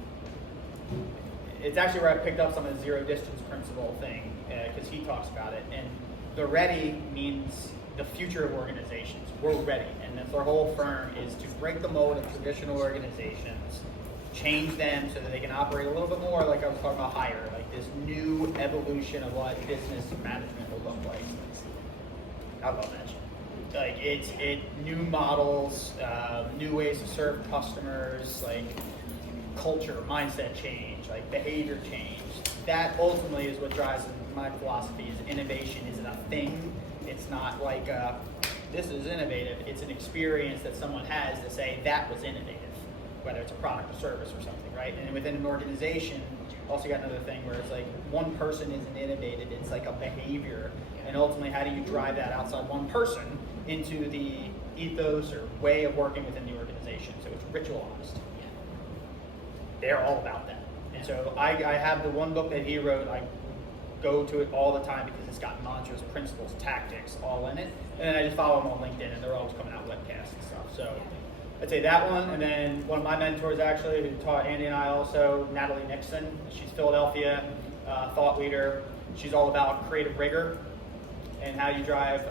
it's actually where I picked up some of the zero distance principle thing because he talks about it. And The Ready means the future of organizations. We're ready, and that's our whole firm is to break the mold of traditional organizations, change them so that they can operate a little bit more like I was talking about higher, like this new evolution of what business management will look like. I love that shit. Like it's new models, new ways to serve customers, like culture, mindset change, like behavior change. That ultimately is what drives my philosophy is innovation isn't a thing. It's not like this is innovative. It's an experience that someone has to say that was innovative, whether it's a product or service or something, right? And within an organization, also got another thing where it's like one person isn't innovative, it's like a behavior. And ultimately, how do you drive that outside one person into the ethos or way of working within the organization? So it's ritualized. They're all about that. And so I have the one book that he wrote, I go to it all the time because it's got mantras, principles, tactics all in it. And then I just follow them on LinkedIn and they're always coming out webcasts and stuff. So I'd say that one, and then one of my mentors actually who taught Andy and I also, Natalie Nixon. She's Philadelphia thought leader. She's all about creative rigor and how you drive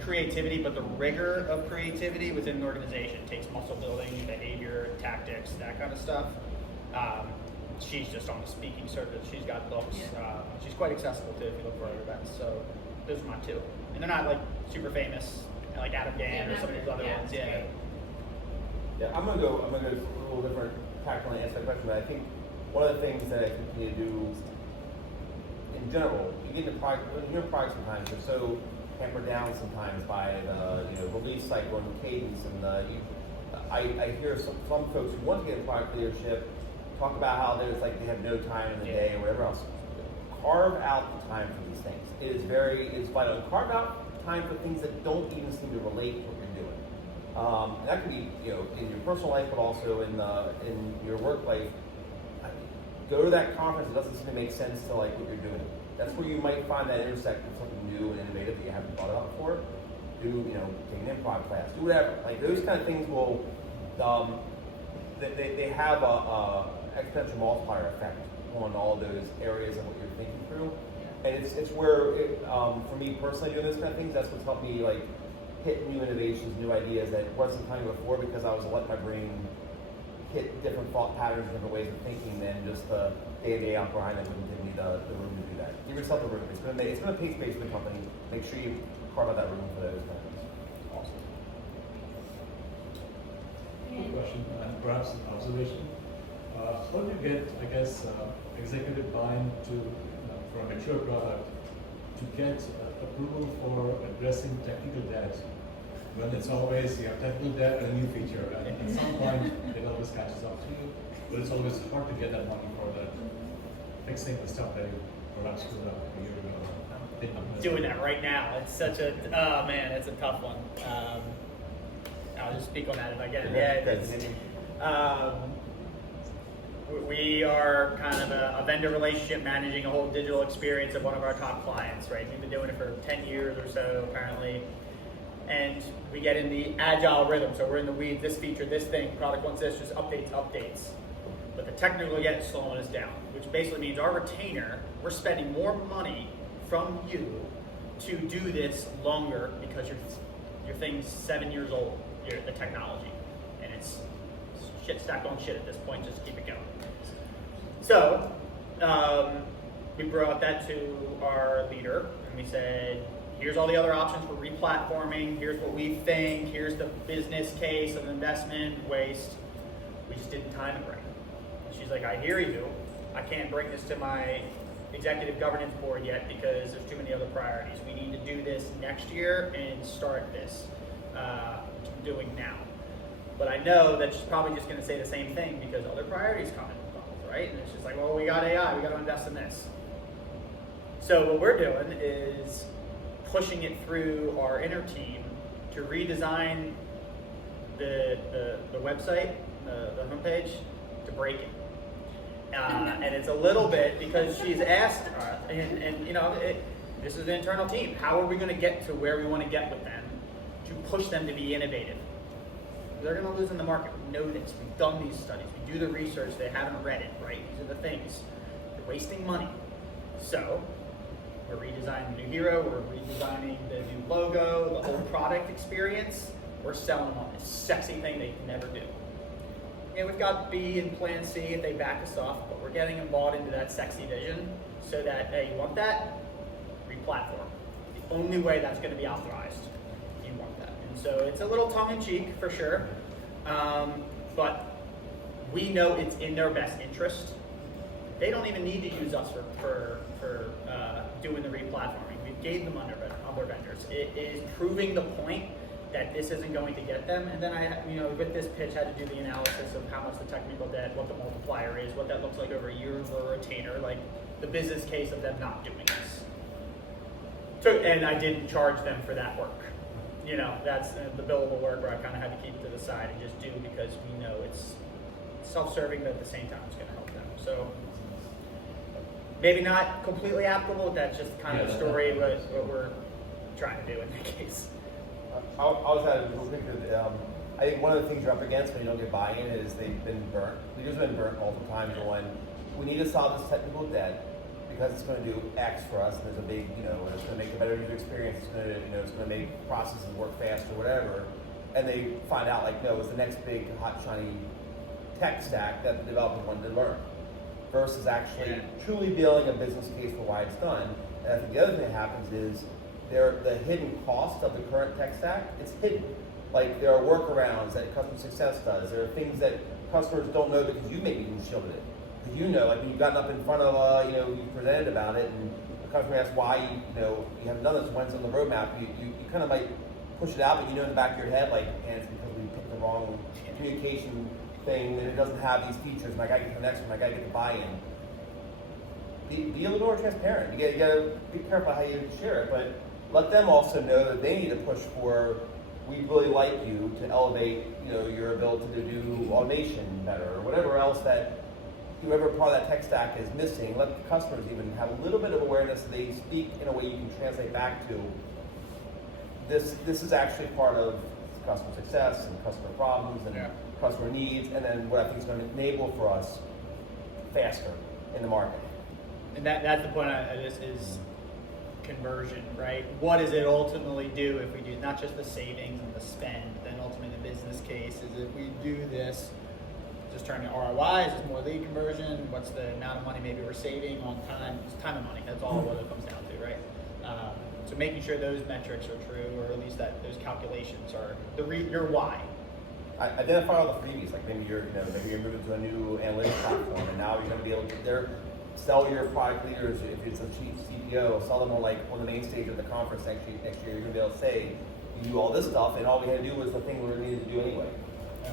creativity, but the rigor of creativity within an organization takes muscle building, behavior, tactics, that kind of stuff. She's just on the speaking circuit. She's got books. She's quite accessible too if you look for her events. So those are my two, and they're not like super famous, like Adam Gann or some of these other ones. Yeah. Yeah, I'm gonna go a little different tactically answer that question, but I think one of the things that I continue to do in general, you get into product, when you're in product sometimes, you're so hampered down sometimes by the release cycle and the cadence, and I hear some folks who want to get into product leadership talk about how there's like they have no time in the day or whatever else. Carve out the time for these things. It's vital. And carve out time for things that don't even seem to relate to what you're doing. And that can be, in your personal life, but also in your work life. Go to that conference. It doesn't seem to make sense to like what you're doing. That's where you might find that intersect with something new and innovative that you haven't thought about before. Do take an improv class. Do whatever. Like those kind of things will. They have a exponential multiplier effect on all those areas of what you're thinking through. And it's where, for me personally, doing those kind of things, that's what's helped me like hit new innovations, new ideas that wasn't coming before because I was letting my brain hit different thought patterns, different ways of thinking than just the day-to-day out grind that wouldn't give me the room to do that. Give yourself the room. It's gonna pay space for the company. Make sure you carve out that room for those guys. Awesome. Good question, and perhaps an observation. How do you get, I guess, executive buy-in to, for a mature product, to get approval for addressing technical debt? When it's always, you have technical debt and a new feature, and at some point, it always catches up to you, but it's always hard to get that money for the fixing the stuff that you perhaps screwed up a year ago. I'm doing that right now. It's such a, oh man, it's a tough one. I'll just speak on that if I get it. Yeah, it's, we are kind of a vendor relationship managing a whole digital experience of one of our top clients, right? We've been doing it for 10 years or so, apparently. And we get in the agile rhythm. So we're in the weeds, this feature, this thing, product wants this, just updates. But the technical again is slowing us down, which basically means our retainer, we're spending more money from you to do this longer because your thing's 7 years old, the technology. And it's shit stacked on shit at this point, just keep it going. So we brought that to our leader and we said, here's all the other options for replatforming, here's what we think, here's the business case of investment, waste. We just didn't time it right. And she's like, I hear you. I can't bring this to my executive governance board yet because there's too many other priorities. We need to do this next year and start this, doing now. But I know that she's probably just going to say the same thing because other priorities come in, right? And it's just like, well, we got AI, we got to invest in this. So what we're doing is pushing it through our inner team to redesign the website, the homepage, to break it. And it's a little bit because she's asked, and you know, this is the internal team. How are we going to get to where we want to get with them to push them to be innovative? They're going to lose in the market. We know this. We've done these studies. We do the research. They haven't read it, right? These are the things. They're wasting money. So we're redesigning the new hero. We're redesigning the new logo, the whole product experience. We're selling them on this sexy thing they can never do. Yeah, we've got B and Plan C if they back us off, but we're getting them bought into that sexy vision so that, hey, you want that? Replatform. The only way that's going to be authorized. You want that. And so it's a little tongue-in-cheek for sure, but we know it's in their best interest. They don't even need to use us for doing the replatforming. We gave them other vendors. It is proving the point that this isn't going to get them. And then I, with this pitch, had to do the analysis of how much the technical debt, what the multiplier is, what that looks like over a year of a retainer, like the business case of them not doing this. So, and I didn't charge them for that work. That's the billable work where I kind of had to keep it to the side and just do because we know it's self-serving, but at the same time it's going to help them. So maybe not completely applicable, that's just kind of the story of what we're trying to do in that case. I'll just add real quick that I think one of the things you're up against when you don't get buy-in is they've been burnt. Leaders have been burnt multiple times on, we need to solve this technical debt because it's going to do X for us, and there's a big, it's going to make a better user experience, it's going to make processes work faster, whatever. And they find out, like, no, it's the next big, hot, shiny tech stack that the developer wanted to learn, versus actually truly building a business case for why it's done. And I think the other thing that happens is the hidden cost of the current tech stack, it's hidden. Like, there are workarounds that customer success does. There are things that customers don't know because you maybe even shielded it. Because like when you've gotten up in front of, you presented about it, and the customer asks why, you haven't done this, when's on the roadmap, you kind of might push it out, but in the back of your head, like, and it's because we picked the wrong communication thing, and it doesn't have these features, and I gotta get to the next one, I gotta get the buy-in. Be a little more transparent. You gotta be careful how you share it, but let them also know that they need to push for, we really like you to elevate, your ability to do automation better, or whatever else that whoever part of that tech stack is missing. Let the customers even have a little bit of awareness that they speak in a way you can translate back to. This is actually part of customer success and customer problems and customer needs, and then what I think is going to enable for us faster in the market. And that's the point of this is conversion, right? What does it ultimately do if we do not just the savings and the spend, but then ultimately the business case is if we do this, Is this turning ROI? Is this more lead conversion? What's the amount of money maybe we're saving on time? It's time and money. That's all what it comes down to, right? So making sure those metrics are true, or at least that those calculations are your why. Identify all the freebies, like maybe you're moving to a new analytics platform, and now you're going to be able to sell your product leaders. If it's a cheap CPO, sell them on the main stage of the conference next year. You're going to be able to say, you do all this stuff, and all we had to do was the thing we needed to do anyway. Yeah.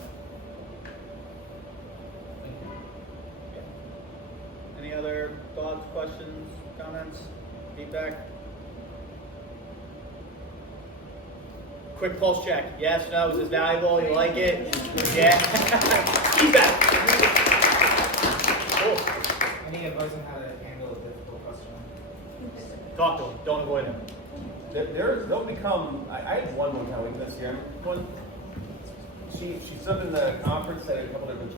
Any other thoughts, questions, comments, feedback? Quick pulse check. Yes, no, is this valuable? You like it? Yeah. Feedback. Cool. Any advice on how to handle a difficult customer? Talk to them. Don't avoid them. They'll become. I had one kind of weakness here. She stood in the conference at a couple different